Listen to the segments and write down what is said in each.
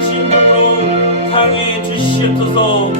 심령으로 사랑해 주시옵소서.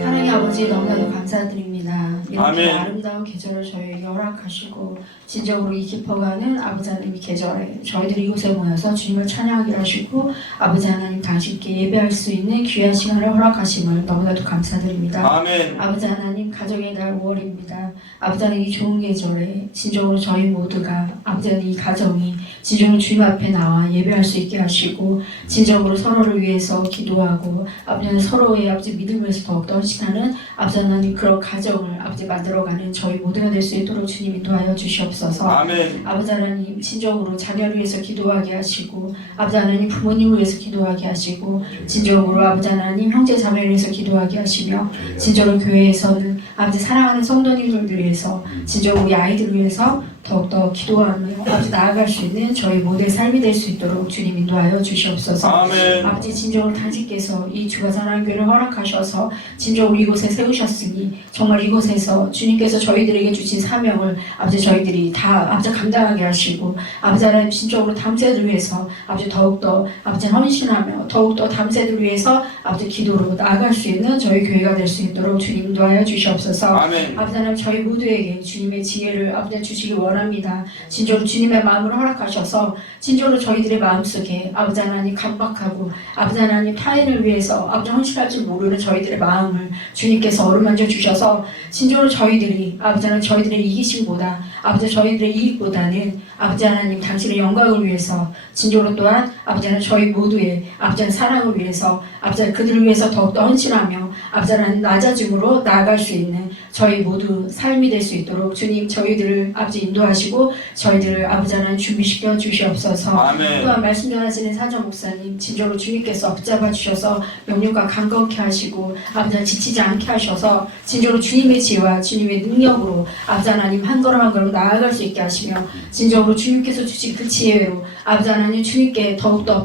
사랑의 아버지 너무나도 감사드립니다. 이렇게 아멘. 아름다운 계절을 저희에게 허락하시고 진정으로 이 깊어가는 아버지 하나님 계절에 저희들이 이곳에 모여서 주님을 찬양하기로 하시고 아버지 하나님 당신께 예배할 수 있는 귀한 시간을 허락하심을 너무나도 감사드립니다. 아멘. 아버지 하나님 가정의 날 5월입니다. 아버지 하나님 이 좋은 계절에 진정으로 저희 모두가 아버지 하나님 이 가정이 진정으로 주님 앞에 나와 예배할 수 있게 하시고 진정으로 서로를 위해서 기도하고 아버지 하나님 서로의 아버지 믿음에서 더욱더 헌신하는 아버지 하나님 그런 가정을 아버지 만들어가는 저희 모두가 될 수 있도록 주님 인도하여 주시옵소서. 아멘. 아버지 하나님 진정으로 자녀를 위해서 기도하게 하시고 아버지 하나님 부모님을 위해서 기도하게 하시고 진정으로 아버지 하나님 형제 자매를 위해서 기도하게 하시며 진정으로 교회에서는 아버지 사랑하는 성도님들을 위해서 진정으로 우리 아이들을 위해서 더욱더 기도하며 아버지 나아갈 수 있는 저희 모두의 삶이 될 수 있도록 주님 인도하여 주시옵소서. 아멘. 아버지 진정으로 당신께서 이 주가사랑교회를 허락하셔서 진정으로 이곳에 세우셨으니 정말 이곳에서 주님께서 저희들에게 주신 사명을 아버지 저희들이 다 아버지 감당하게 하시고 아버지 하나님 진정으로 다음 세대를 위해서 아버지 더욱더 아버지 헌신하며 더욱더 다음 세대를 위해서 아버지 기도로 나아갈 수 있는 저희 교회가 될 수 있도록 주님 인도하여 주시옵소서. 아멘. 아버지 하나님 저희 모두에게 주님의 지혜를 아버지 주시기 원합니다. 진정으로 주님의 마음을 허락하셔서 진정으로 저희들의 마음속에 아버지 하나님 감박하고 아버지 하나님 타인을 위해서 아버지 헌신할 줄 모르는 저희들의 마음을 주님께서 어루만져 주셔서 진정으로 저희들이 아버지 하나님 저희들의 이기심보다 아버지 저희들의 이익보다는 아버지 하나님 당신의 영광을 위해서 진정으로 또한 아버지 하나님 저희 모두의 아버지 하나님 사랑을 위해서 아버지 하나님 그들을 위해서 더욱더 헌신하며 아버지 하나님 낮아짐으로 나아갈 수 있는 저희 모두 삶이 될 수 있도록 주님 저희들을 아버지 인도하시고 저희들을 아버지 하나님 준비시켜 주시옵소서. 아멘. 또한 말씀 전하시는 사정 목사님 진정으로 주님께서 붙잡아 주셔서 영육과 강건케 하시고 아버지 하나님 지치지 않게 하셔서 진정으로 주님의 지혜와 주님의 능력으로 아버지 하나님 한 걸음 한 걸음 나아갈 수 있게 하시며 진정으로 주님께서 주신 그 지혜로 아버지 하나님 주님께 더욱더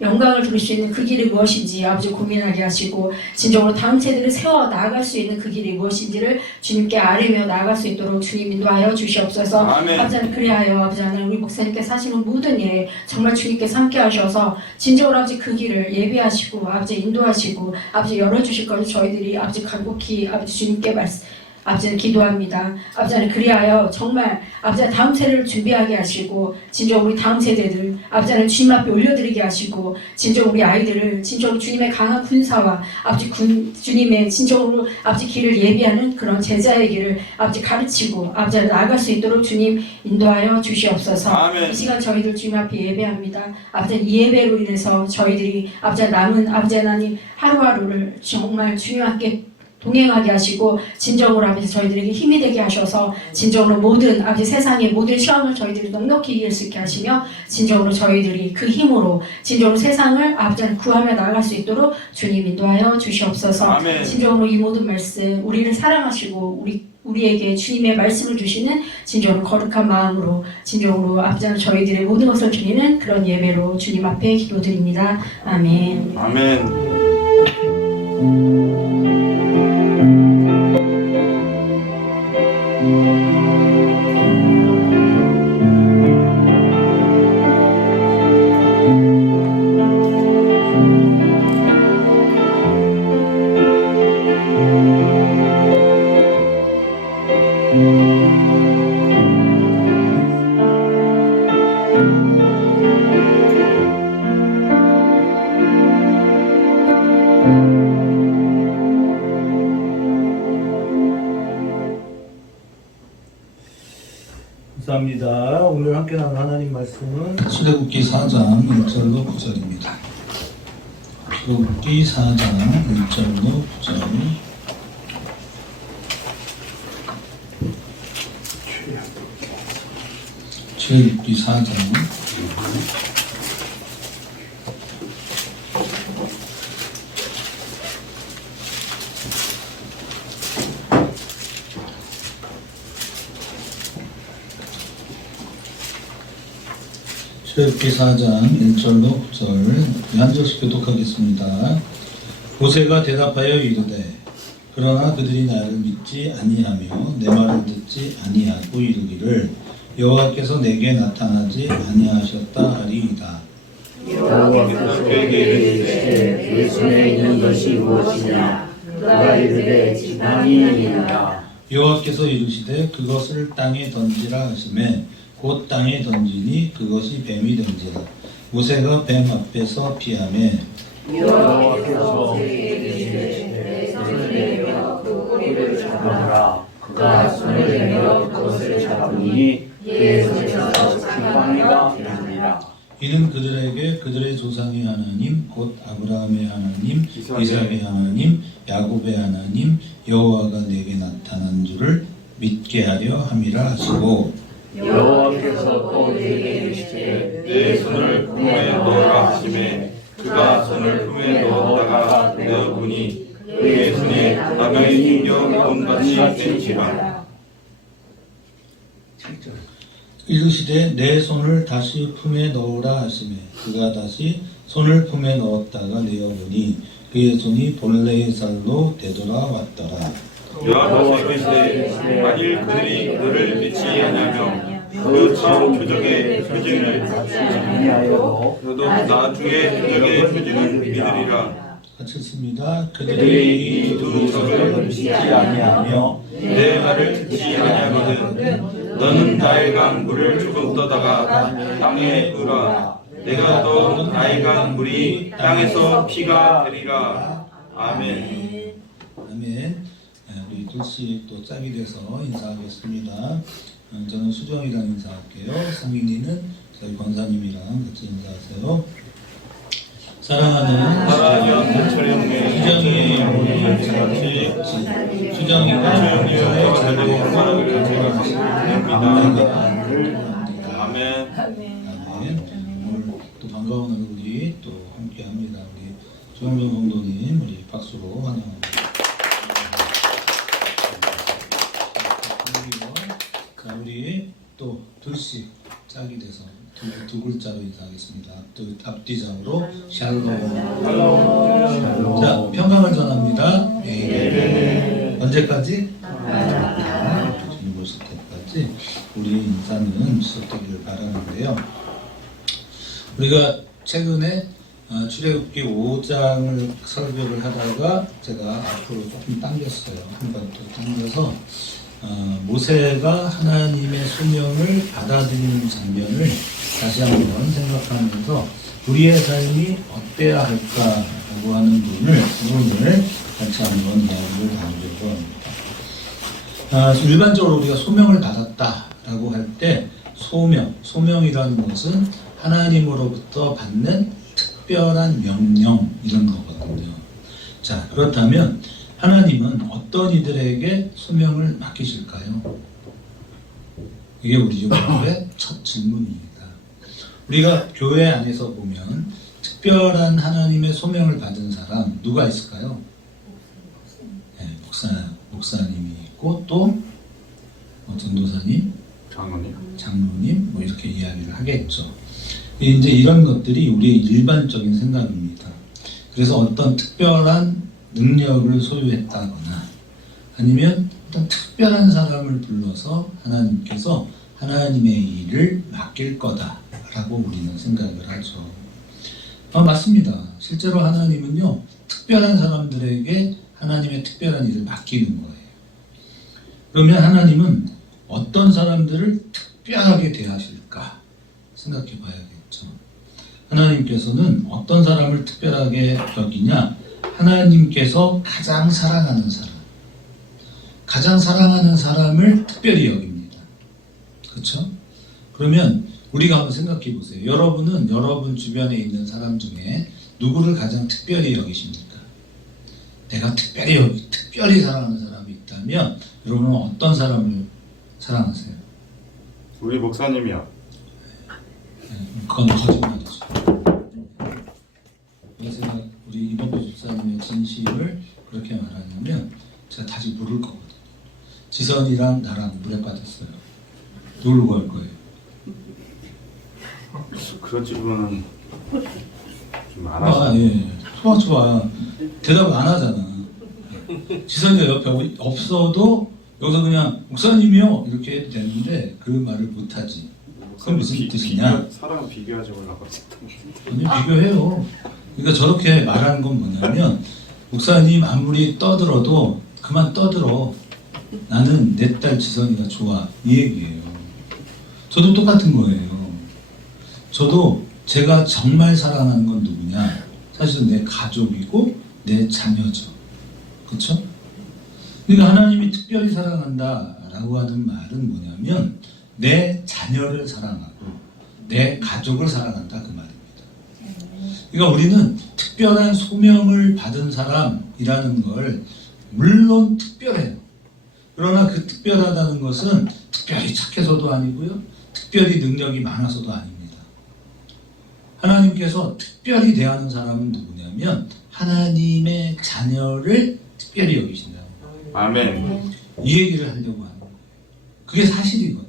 영광을 드릴 수 있는 그 길이 무엇인지 아버지 고민하게 하시고 진정으로 다음 세대를 세워 나아갈 수 있는 그 길이 무엇인지를 주님께 아뢰며 나아갈 수 있도록 주님 인도하여 주시옵소서. 아멘. 아버지 하나님 그리하여 아버지 하나님 우리 목사님께서 하시는 모든 일에 정말 주님께서 함께 하셔서 진정으로 아버지 그 길을 예비하시고 아버지 인도하시고 아버지 열어주실 것을 저희들이 아버지 간곡히 아버지 주님께 아버지는 기도합니다. 아버지 하나님 그리하여 정말 아버지 하나님 다음 세대를 준비하게 하시고 진정 우리 다음 세대들 아버지 하나님 주님 앞에 올려드리게 하시고 진정 우리 아이들을 진정으로 주님의 강한 군사와 아버지 주님의 진정으로 아버지 길을 예비하는 그런 제자의 길을 아버지 가르치고 아버지 하나님 나아갈 수 있도록 주님 인도하여 주시옵소서. 아멘. 이 시간 저희들 주님 앞에 예배합니다. 아버지 하나님 이 예배로 인해서 저희들이 아버지 하나님 남은 아버지 하나님 하루하루를 정말 주님 함께 동행하게 하시고 진정으로 아버지 저희들에게 힘이 되게 하셔서 진정으로 모든 아버지 세상의 모든 시험을 저희들이 넉넉히 이길 수 있게 하시며 진정으로 저희들이 그 힘으로 진정으로 세상을 아버지 하나님 구하며 나아갈 수 있도록 주님 인도하여 주시옵소서. 아멘. 진정으로 이 모든 말씀 우리를 사랑하시고 우리에게 주님의 말씀을 주시는 진정으로 거룩한 마음으로 진정으로 아버지 하나님 저희들의 모든 것을 드리는 그런 예배로 주님 앞에 기도드립니다. 아멘. 아멘. 감사합니다. 오늘 함께 나눈 하나님 말씀은 출애굽기 4장 1절로 9절입니다. 출애굽기 4장 1절로 9절. 출애굽기 4장 출애굽기 4장 1절로 9절 한 절씩 교독하겠습니다. 모세가 대답하여 이르되 그러나 그들이 나를 믿지 아니하며 내 말을 듣지 아니하고 이르기를 여호와께서 내게 나타나지 아니하셨다 하리이다. 여호와께서 그에게 이르시되 내 손에 있는 것이 무엇이냐 그가 이르되 지팡이니라. 여호와께서 이르시되 그것을 땅에 던지라 하시매 곧 땅에 던지니 그것이 뱀이 된지라. 모세가 뱀 앞에서 피하매 여호와께서 그에게 이르시되 내 손을 내밀어 그 꼬리를 잡아라. 그가 손을 내밀어 그것을 잡으니 그의 손에서 지팡이가 되니라. 이는 그들에게 그들의 조상의 하나님 곧 아브라함의 하나님 이삭의 하나님 야곱의 하나님 여호와가 내게 나타난 줄을 믿게 하려 함이라 하시고 여호와께서 또 그에게 이르시되 내 손을 품에 넣으라 하시매 그가 손을 품에 넣었다가 내어보니 그의 손에 나병이 생겨 온같이 된지라. 이르시되 내 손을 다시 품에 넣으라 하시매 그가 다시 손을 품에 넣었다가 내어보니 그의 손이 본래의 살로 되돌아왔더라. 여호와께서 이르시되 만일 그들이 너를 믿지 아니하며 그 처음 표적의 표징을 아니하여 너도 나중에 표적의 표징을 믿으리라. 같이 읽습니다. 그들이 이 두 적을 믿지 아니하며 내 말을 듣지 아니하거든 너는 나일강 물을 조금 떠다가 땅에 으라. 내가 또 나일강 물이 땅에서 피가 되리라. 아멘. 아멘. 우리 둘씩 또 짝이 돼서 인사하겠습니다. 저는 수정이랑 인사할게요. 상민이는 저희 권사님이랑 같이 인사하세요. 사랑하는 수정이의 영혼을 같이 수정이가 수정이와 잘 되고 제가 감사합니다. 아멘. 아멘. 오늘 또 반가운 얼굴이 또 함께합니다. 우리 조영정 성도님 우리 박수로 환영합니다. 자, 우리 또 둘씩 짝이 돼서 두 글자로 인사하겠습니다. 앞뒤장으로 샬롬. 자, 평강을 전합니다. 언제까지? 주님 오실 때까지 우리 인사는 지속되기를 바라는데요. 우리가 최근에 출애굽기 5장을 설교를 하다가 제가 앞으로 조금 당겼어요. 한 번 또 당겨서 모세가 하나님의 소명을 받아들이는 장면을 다시 한번 생각하면서 우리의 삶이 어때야 할까라고 하는 부분을 오늘 같이 한번 이야기를 나누려고 합니다. 일반적으로 우리가 소명을 받았다라고 할 때 소명이라는 것은 하나님으로부터 받는 특별한 명령 이런 거거든요. 자, 그렇다면 하나님은 어떤 이들에게 소명을 맡기실까요? 이게 우리 교회의 첫 질문입니다. 우리가 교회 안에서 보면 특별한 하나님의 소명을 받은 사람 누가 있을까요? 네, 목사님이 있고 또 전도사님, 장로님 뭐 이렇게 이야기를 하겠죠. 이제 이런 것들이 우리의 일반적인 생각입니다. 그래서 어떤 특별한 능력을 소유했다거나 아니면 어떤 특별한 사람을 불러서 하나님께서 하나님의 일을 맡길 거다라고 우리는 생각을 하죠. 맞습니다. 실제로 하나님은요, 특별한 사람들에게 하나님의 특별한 일을 맡기는 거예요. 그러면 하나님은 어떤 사람들을 특별하게 대하실까 생각해 봐야겠죠. 하나님께서는 어떤 사람을 특별하게 여기냐? 하나님께서 가장 사랑하는 사람을 특별히 여깁니다. 그렇죠? 그러면 우리가 한번 생각해 보세요. 여러분은 여러분 주변에 있는 사람 중에 누구를 가장 특별히 여기십니까? 내가 특별히 사랑하는 사람이 있다면 여러분은 어떤 사람을 사랑하세요? 우리 목사님이요. 그건 거짓말이죠. 제가 우리 이범배 집사님의 진실을 그렇게 말하냐면 제가 다시 물을 거거든요. 지선이랑 나랑 물에 빠졌어요. 누굴 구할 거예요? 그런 질문은 좀 안 하시죠. 예. 좋아. 대답을 안 하잖아. 지선이가 옆에 없어도 여기서 그냥 목사님이요 이렇게 해도 되는데 그 말을 못 하지. 그건 무슨 뜻이냐? 사람 비교하지 말라고 했던 아니 비교해요. 그러니까 저렇게 말하는 건 뭐냐면 목사님 아무리 떠들어도 그만 떠들어. 나는 내 딸 지선이가 좋아. 이 얘기예요. 저도 똑같은 거예요. 저도 제가 정말 사랑하는 건 누구냐? 사실은 내 가족이고 내 자녀죠. 그렇죠? 그러니까 하나님이 특별히 사랑한다라고 하는 말은 뭐냐면 내 자녀를 사랑하고 내 가족을 사랑한다 그 말입니다. 그러니까 우리는 특별한 소명을 받은 사람이라는 걸 물론 특별해요. 그러나 그 특별하다는 것은 특별히 착해서도 아니고요. 특별히 능력이 많아서도 아닙니다. 하나님께서 특별히 대하는 사람은 누구냐면 하나님의 자녀를 특별히 여기신다. 아멘. 이 얘기를 하려고 하는 거예요. 그게 사실이거든요.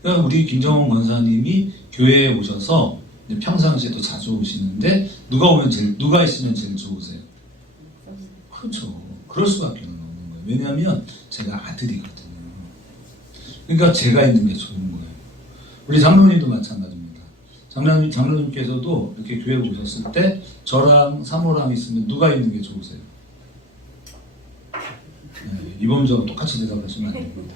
그러니까 우리 김정원 권사님이 교회에 오셔서 평상시에도 자주 오시는데 누가 있으면 제일 좋으세요? 그렇죠. 그럴 수밖에 없는 거예요. 왜냐하면 제가 아들이거든요. 그러니까 제가 있는 게 좋은 거예요. 우리 장로님도 마찬가지입니다. 장로님께서도 이렇게 교회에 오셨을 때 저랑 사모랑 있으면 누가 있는 게 좋으세요? 네, 이범주하고 똑같이 대답하시면 안 됩니다.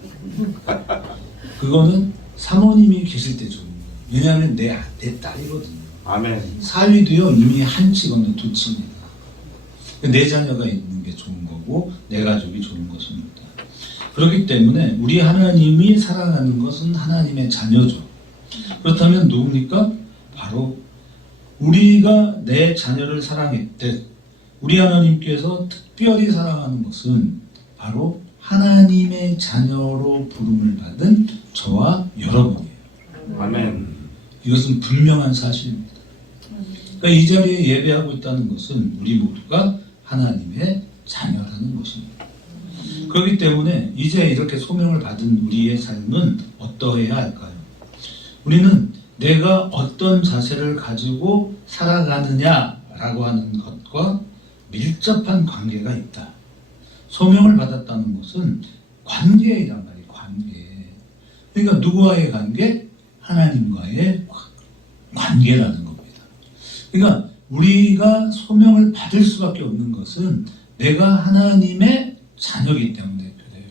그거는 사모님이 계실 때 좋은 거예요. 왜냐하면 내 딸이거든요. 아멘. 사위도요 이미 한 치 건너 두 치입니다. 내 자녀가 있는 게 좋은 거고 내 가족이 좋은 것입니다. 그렇기 때문에 우리 하나님이 사랑하는 것은 하나님의 자녀죠. 그렇다면 누굽니까? 바로 우리가 내 자녀를 사랑했듯 우리 하나님께서 특별히 사랑하는 것은 바로 하나님의 자녀로 부름을 받은 저와 여러분이에요. 아멘. 이것은 분명한 사실입니다. 그러니까 이 자리에 예배하고 있다는 것은 우리 모두가 하나님의 자녀라는 것입니다. 그렇기 때문에 이제 이렇게 소명을 받은 우리의 삶은 어떠해야 할까요? 우리는 내가 어떤 자세를 가지고 살아가느냐라고 하는 것과 밀접한 관계가 있다. 소명을 받았다는 것은 관계이란 말이에요. 관계. 그러니까 누구와의 관계? 하나님과의 관계라는 겁니다. 그러니까 우리가 소명을 받을 수밖에 없는 것은 내가 하나님의 자녀이기 때문에 그래요.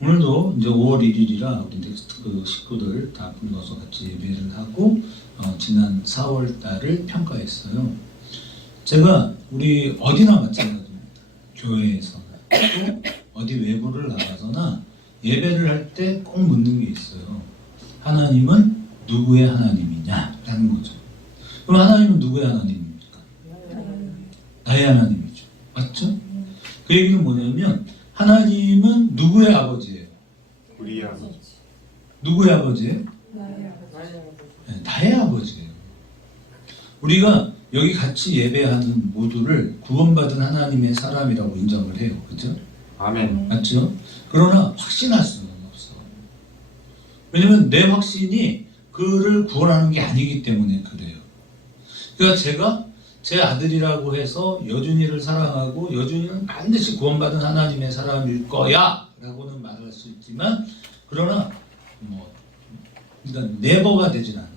오늘도 이제 5월 1일이라 우리 넥스트 그 식구들 다 불러서 같이 예배를 하고 지난 4월 달을 평가했어요. 제가 우리 어디나 마찬가지입니다. 교회에서나 또 어디 외부를 나가서나 예배를 할 때 꼭 묻는 게 있어요. 하나님은 누구의 하나님이냐라는 거죠. 그럼 하나님은 누구의 하나님입니까? 나의 하나님이죠. 맞죠? 그 얘기는 뭐냐면 하나님은 누구의 아버지예요? 우리의 아버지. 누구의 아버지예요? 네, 나의 아버지예요. 우리가 여기 같이 예배하는 모두를 구원받은 하나님의 사람이라고 인정을 해요. 그렇죠? 아멘. 맞죠? 그러나 확신할 수는 없어. 왜냐면 내 확신이 그를 구원하는 게 아니기 때문에 그래요. 그러니까 제가 제 아들이라고 해서 여준이를 사랑하고 여준이는 반드시 구원받은 하나님의 사람일 거야 라고는 말할 수 있지만 그러나 그러니까 네버가 되진 않아.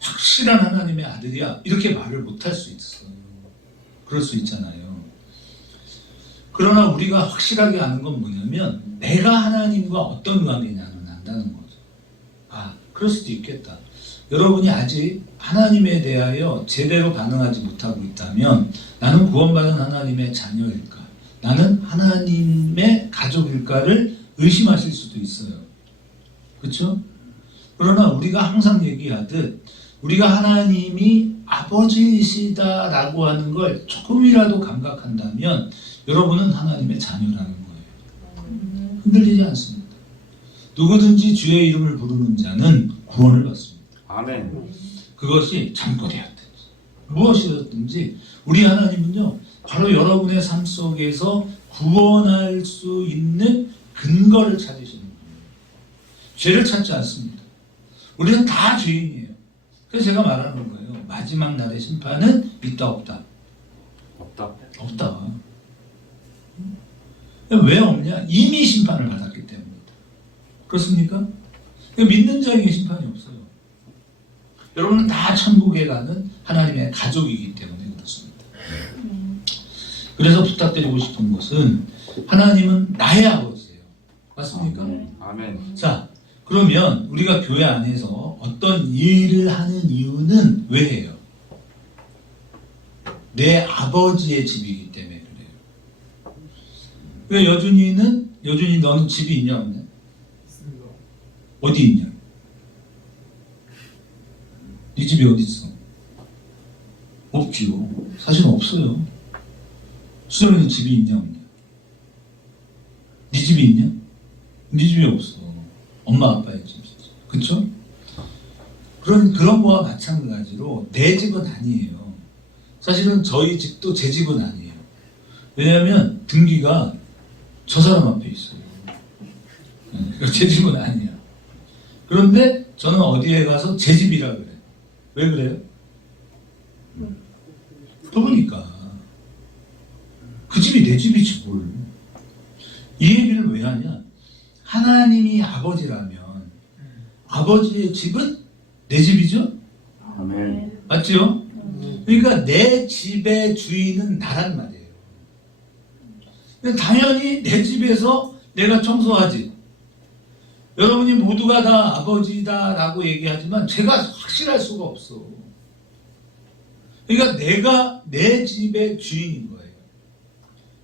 확실한 하나님의 아들이야 이렇게 말을 못할 수 있어요. 그럴 수 있잖아요. 그러나 우리가 확실하게 아는 건 뭐냐면 내가 하나님과 어떤 관계냐는 안다는 거죠. 그럴 수도 있겠다. 여러분이 아직 하나님에 대하여 제대로 반응하지 못하고 있다면 나는 구원받은 하나님의 자녀일까? 나는 하나님의 가족일까를 의심하실 수도 있어요. 그렇죠? 그러나 우리가 항상 얘기하듯 우리가 하나님이 아버지이시다라고 하는 걸 조금이라도 감각한다면 여러분은 하나님의 자녀라는 거예요. 흔들리지 않습니다. 누구든지 주의 이름을 부르는 자는 구원을 받습니다. 아멘. 그것이 잠꼬대였든지 무엇이었든지 우리 하나님은요 바로 여러분의 삶 속에서 구원할 수 있는 근거를 찾으시는 분이에요. 죄를 찾지 않습니다. 우리는 다 죄인이에요. 그래서 제가 말하는 거예요. 마지막 날의 심판은 있다 없다? 없다. 없다. 왜 없냐? 이미 심판을 받았기 때문이다. 그렇습니까? 그러니까 믿는 자에게 심판이 없어요. 여러분은 다 천국에 가는 하나님의 가족이기 때문에 그렇습니다. 그래서 부탁드리고 싶은 것은 하나님은 나의 아버지예요. 맞습니까? 아멘. 자, 그러면 우리가 교회 안에서 어떤 일을 하는 이유는 왜 해요? 내 아버지의 집이기 때문에 그래요. 왜 여준이 너는 집이 있냐 없냐? 어디 있냐? 네 집이 어디 있어? 없지요. 사실은 없어요. 수정이는 집이 있냐 없냐? 네 집이 있냐? 네 집이 없어. 엄마 아빠의 집이지. 그쵸? 그런 거와 마찬가지로 내 집은 아니에요. 사실은 저희 집도 제 집은 아니에요. 왜냐하면 등기가 저 사람 앞에 있어요. 제 집은 아니야. 그런데 저는 어디에 가서 제 집이라 그래. 왜 그래요? 그러니까 그 집이 내 집이지 뭘. 이 얘기를 왜 하냐? 하나님이 아버지라면 아버지의 집은 내 집이죠? 아멘. 맞죠? 그러니까 내 집의 주인은 나란 말이에요. 당연히 내 집에서 내가 청소하지. 여러분이 모두가 다 아버지다라고 얘기하지만 제가 확실할 수가 없어. 그러니까 내가 내 집의 주인인 거예요.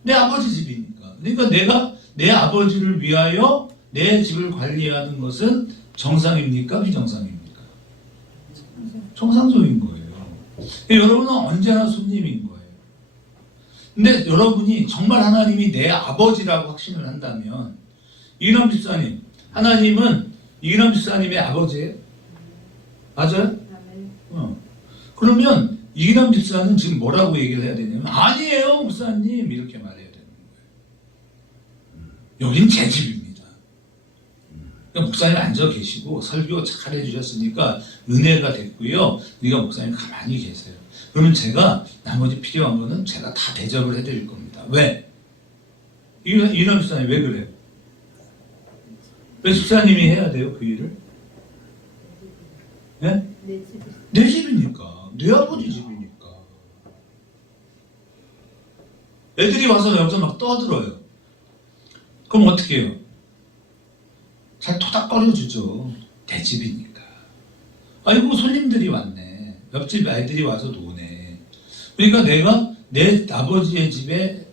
내 아버지 집이니까. 그러니까 내가 내 아버지를 위하여 내 집을 관리하는 것은 정상입니까? 비정상입니까? 정상적인 거예요. 여러분은 언제나 손님인 거예요. 근데 여러분이 정말 하나님이 내 아버지라고 확신을 한다면 이남 집사님, 하나님은 이남 집사님의 아버지예요? 맞아요? 그러면 이남 집사는 지금 뭐라고 얘기를 해야 되냐면 아니에요 목사님 이렇게 말해야 되는 거예요. 여긴 제 집입니다. 그러니까 목사님 앉아 계시고 설교 잘 해주셨으니까 은혜가 됐고요. 우리가 목사님 가만히 계세요. 그러면 제가 나머지 필요한 거는 제가 다 대접을 해드릴 겁니다. 왜? 이남 집사님 왜 그래요? 왜 집사님이 해야 돼요 그 일을? 네? 내 집이니까. 내 아버지 집이니까. 애들이 와서 여기서 막 떠들어요. 그럼 어떻게 해요? 잘 토닥거려주죠. 내 집이니까. 아이고 손님들이 왔네. 옆집 아이들이 와서 노네. 그러니까 내가 내 아버지의 집에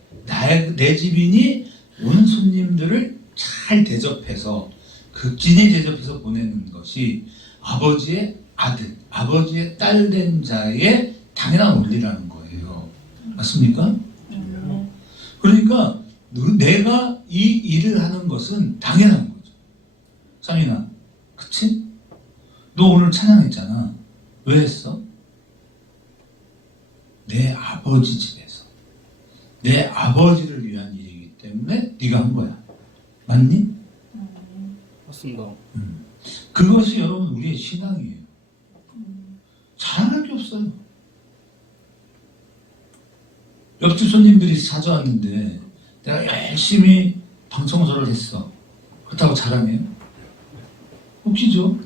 내 집이니 오는 손님들을 잘 대접해서 극진히 대접해서 보내는 것이 아버지의 아들, 아버지의 딸 된 자의 당연한 원리라는 거예요. 맞습니까? 그러니까 내가 이 일을 하는 것은 당연한 거죠. 상인아, 그치? 너 오늘 찬양했잖아. 왜 했어? 내 아버지 집에서 내 아버지를 위한 일이기 때문에 네가 한 거야. 맞니? 맞습니다. 그것이 여러분 우리의 신앙이에요. 자랑할 게 없어요. 옆집 손님들이 찾아왔는데 내가 열심히 방 청소를 했어. 그렇다고 자랑해요? 웃기죠?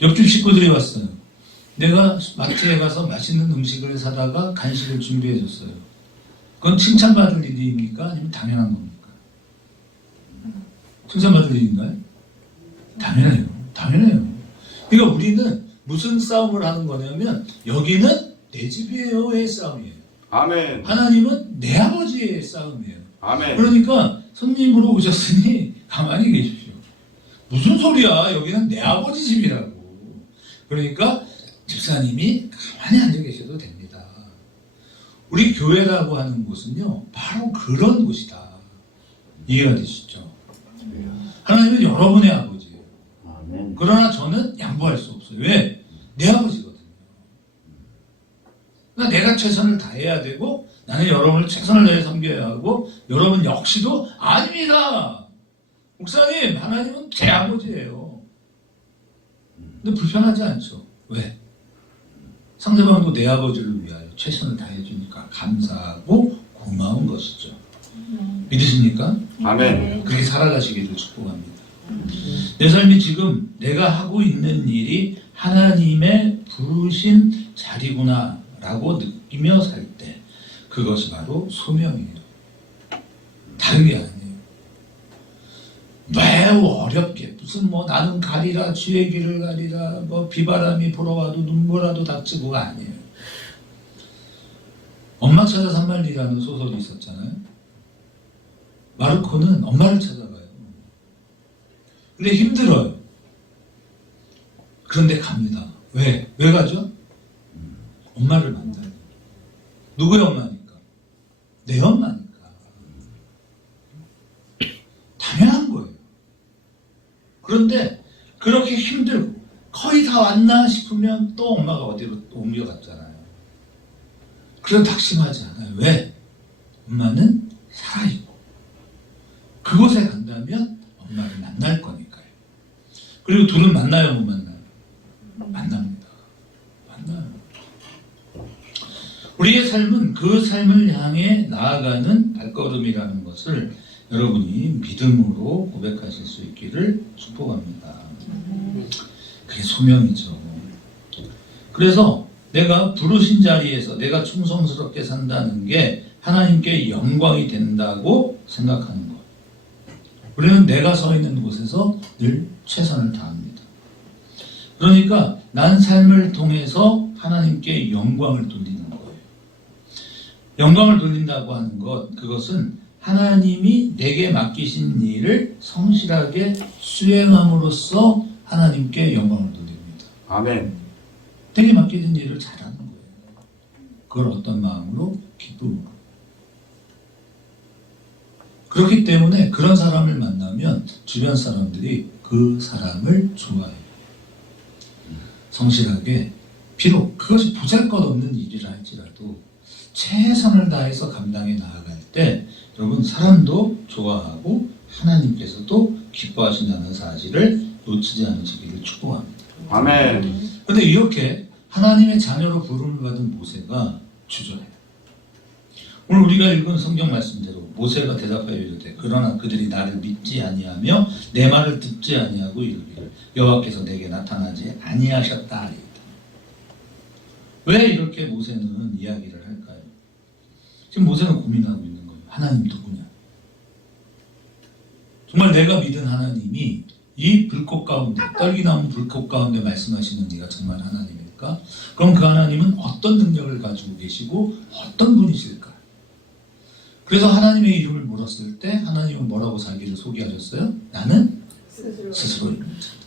옆집 식구들이 왔어요. 내가 마트에 가서 맛있는 음식을 사다가 간식을 준비해 줬어요. 그건 칭찬받을 일입니까? 아니면 당연한 겁니까? 칭찬받을 일인가요? 당연해요. 당연해요. 그러니까 우리는 무슨 싸움을 하는 거냐면 여기는 내 집이에요의 싸움이에요. 아멘. 하나님은 내 아버지의 싸움이에요. 아멘. 그러니까 손님으로 오셨으니 가만히 계십시오. 무슨 소리야? 여기는 내 아버지 집이라고. 그러니까 집사님이 가만히 앉아 계셔도 됩니다. 우리 교회라고 하는 곳은요, 바로 그런 곳이다. 이해가 되시죠? 하나님은 여러분의 아버지예요. 아멘. 그러나 저는 양보할 수 없어요. 왜? 내 아버지거든요. 그러니까 내가 최선을 다해야 되고 나는 여러분을 최선을 다해 섬겨야 하고 여러분 역시도 아닙니다. 목사님, 하나님은 제 아버지예요. 근데 불편하지 않죠. 왜? 상대방도 내 아버지를 위하여 최선을 다해주니까 감사하고 고마운 것이죠. 믿으십니까? 아멘. 그렇게 살아가시기를 축복합니다. 내 삶이 지금 내가 하고 있는 일이 하나님의 부르신 자리구나 라고 느끼며 살 때 그것이 바로 소명이에요. 다른 게 아니에요. 매우 어렵게 무슨 뭐 나는 가리라 주의 길을 가리라 뭐 비바람이 불어와도 눈보라도 닥치고가 아니에요. 엄마 찾아 산말리라는 소설이 있었잖아요. 마르코는 엄마를 찾아가요. 근데 힘들어요. 그런데 갑니다. 왜? 왜 가죠? 엄마를 만나요. 누구의 엄마니까? 내 엄마니까. 당연한 거예요. 그런데 그렇게 힘들고 거의 다 왔나 싶으면 또 엄마가 어디로 또 옮겨갔잖아요. 그래서 낙심하지 않아요. 왜? 엄마는 살아있고 그곳에 간다면 엄마를 만날 거니까요. 그리고 둘은 만나요, 못 만나요? 만납니다. 만나요. 우리의 삶은 그 삶을 향해 나아가는 발걸음이라는 것을 여러분이 믿음으로 고백하실 수 있기를 축복합니다. 그게 소명이죠. 그래서 내가 부르신 자리에서 내가 충성스럽게 산다는 게 하나님께 영광이 된다고 생각하는 것. 우리는 내가 서 있는 곳에서 늘 최선을 다합니다. 그러니까 난 삶을 통해서 하나님께 영광을 돌리는 거예요. 영광을 돌린다고 하는 것, 그것은 하나님이 내게 맡기신 일을 성실하게 수행함으로써 하나님께 영광을 돌립니다. 아멘. 내게 맡겨진 일을 잘하는 거예요. 그걸 어떤 마음으로? 기쁨으로. 그렇기 때문에 그런 사람을 만나면 주변 사람들이 그 사람을 좋아해요. 성실하게 비록 그것이 보잘것없는 일이라 할지라도 최선을 다해서 감당해 나아갈 때 여러분 사람도 좋아하고 하나님께서도 기뻐하신다는 사실을 놓치지 않으시기를 축복합니다. 아멘. 그런데 이렇게 하나님의 자녀로 부름을 받은 모세가 주저해요. 오늘 우리가 읽은 성경 말씀대로 모세가 대답하여 이르되 그러나 그들이 나를 믿지 아니하며 내 말을 듣지 아니하고 이르기를 여호와께서 내게 나타나지 아니하셨다 하리이다. 왜 이렇게 모세는 이야기를 할까요? 지금 모세는 고민하고 있는 거예요. 하나님 누구냐? 정말 내가 믿은 하나님이 이 불꽃 가운데 떨기나무 불꽃 가운데 말씀하시는 이가 정말 하나님일까? 그럼 그 하나님은 어떤 능력을 가지고 계시고 어떤 분이실까? 그래서 하나님의 이름을 물었을 때 하나님은 뭐라고 자기를 소개하셨어요? 나는 스스로 있는 자다.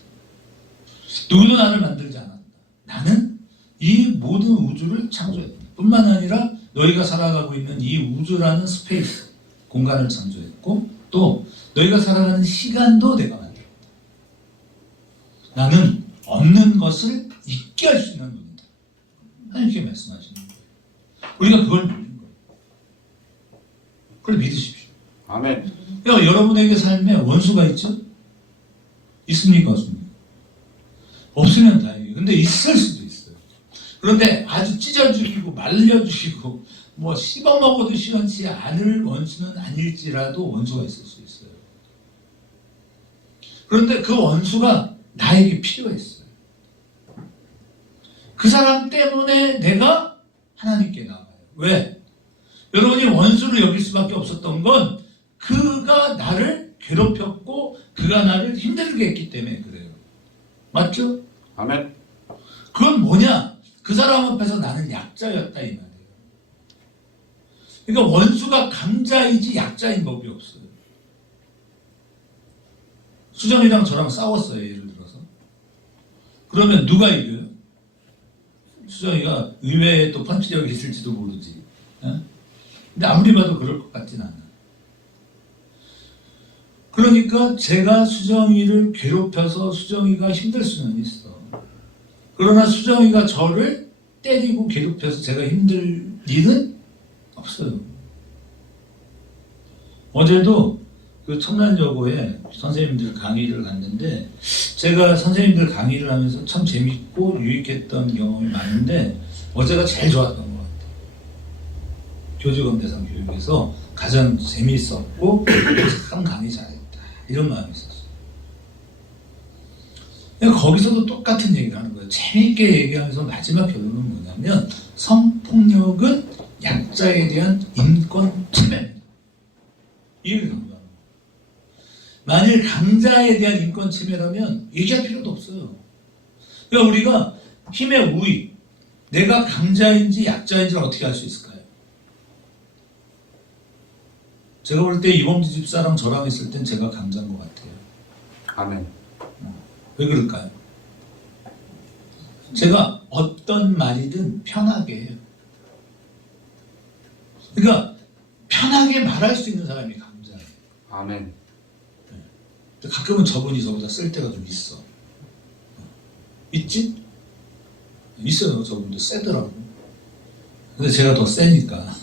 누구도 나를 만들지 않았다. 나는 이 모든 우주를 창조했다. 뿐만 아니라 너희가 살아가고 있는 이 우주라는 스페이스, 공간을 창조했고 또 너희가 살아가는 시간도 내가 만들었다. 나는 없는 것을 있게 할 수 있는 분이다. 하나님께 말씀하시는 거예요. 우리가 그걸 믿는 거예요. 그걸 믿으십시오. 아멘. 그러니까 여러분에게 삶에 원수가 있죠? 있습니까? 없습니까? 없으면 다행이에요. 근데 있을 수도 있어요. 그런데 아주 찢어 죽이고 말려 죽이고 뭐 씹어 먹어도 시원치 않을 원수는 아닐지라도 원수가 있을 수 있어요. 그런데 그 원수가 나에게 필요했어요. 그 사람 때문에 내가 하나님께 나가요. 왜? 여러분이 원수를 여길 수밖에 없었던 건 그가 나를 괴롭혔고 그가 나를 힘들게 했기 때문에 그래요. 맞죠? 아멘. 그건 뭐냐? 그 사람 앞에서 나는 약자였다 이 말이에요. 그러니까 원수가 강자이지 약자인 법이 없어요. 수정이랑 저랑 싸웠어요. 예를 들어서. 그러면 누가 이겨요? 수정이가 의외에 또 펀치력이 있을지도 모르지. 어? 근데 아무리 봐도 그럴 것 같진 않아요. 그러니까 제가 수정이를 괴롭혀서 수정이가 힘들 수는 있어. 그러나 수정이가 저를 때리고 괴롭혀서 제가 힘들 일은 없어요. 어제도 그 청란여고에 선생님들 강의를 갔는데 제가 선생님들 강의를 하면서 참 재밌고 유익했던 경험이 많은데 어제가 제일 좋았던 것 같아요. 교직원 대상 교육에서 가장 재미있었고 참 강의 잘했다 이런 마음이 있었어요. 거기서도 똑같은 얘기를 하는 거예요. 재미있게 얘기하면서 마지막 결론은 뭐냐면 성폭력은 약자에 대한 인권 침해입니다. 이해를 합니다. 만일 강자에 대한 인권 침해라면 얘기할 필요도 없어요. 그러니까 우리가 힘의 우위, 내가 강자인지 약자인지를 어떻게 알 수 있을까요? 제가 볼 때 이범주 집사랑 저랑 있을 땐 제가 강자인 것 같아요. 아멘. 왜 그럴까요? 제가 어떤 말이든 편하게 해요. 그러니까 편하게 말할 수 있는 사람이 강자예요. 아멘. 가끔은 저분이 저보다 쓸 때가 좀 있어. 있지? 있어요. 저분도 세더라고. 근데 제가 더 세니까.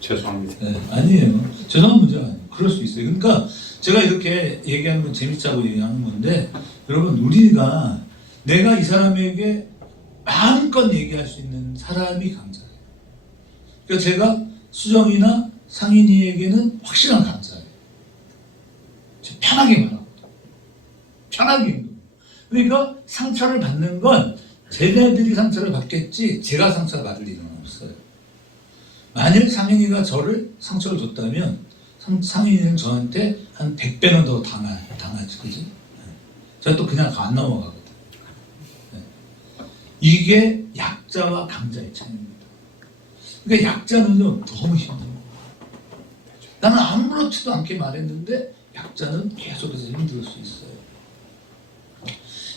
죄송합니다. 네, 아니에요. 죄송한 문제가 아니에요. 그럴 수 있어요. 그러니까 제가 이렇게 얘기하는 건 재밌자고 얘기하는 건데 여러분 우리가 내가 이 사람에게 마음껏 얘기할 수 있는 사람이 강자예요. 그러니까 제가 수정이나 상인이에게는 확실한 강자예요. 편하게 말하고 편하게. 그러니까 상처를 받는 건 쟤네들이 상처를 받겠지 제가 상처를 받을 일은 없어요. 만일 상인이가 저를 상처를 줬다면 상인이는 저한테 한 100배는 더 당하지, 그지? 제가 또 그냥 안 넘어가거든. 이게 약자와 강자의 차이입니다. 그러니까 약자는요 너무 힘들어. 나는 아무렇지도 않게 말했는데 약자는 계속해서 힘들 수 있어요.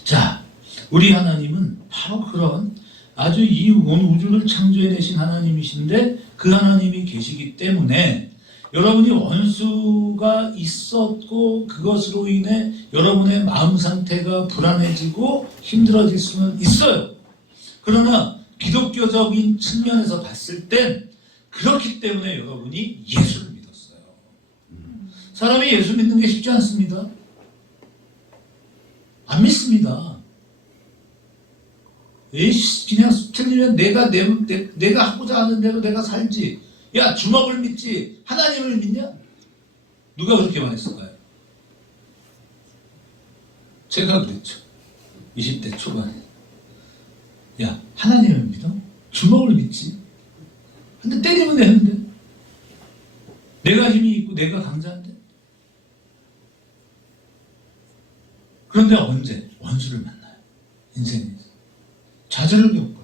자, 우리 하나님은 바로 그런 아주 이 온 우주를 창조해내신 하나님이신데 그 하나님이 계시기 때문에 여러분이 원수가 있었고 그것으로 인해 여러분의 마음 상태가 불안해지고 힘들어질 수는 있어요. 그러나 기독교적인 측면에서 봤을 땐 그렇기 때문에 여러분이 예수를 믿었어요. 사람이 예수 믿는 게 쉽지 않습니다. 안 믿습니다. 그냥 틀리면 내가 하고자 하는 대로 내가 살지. 야, 주먹을 믿지 하나님을 믿냐? 누가 그렇게 말했을까요? 제가 그랬죠. 20대 초반에. 야, 하나님을 믿어? 주먹을 믿지. 근데 때리면 되는데. 내가 힘이 있고 내가 강자인데. 그런데 언제? 원수를 만나요. 인생에서. 좌절을 겪어요.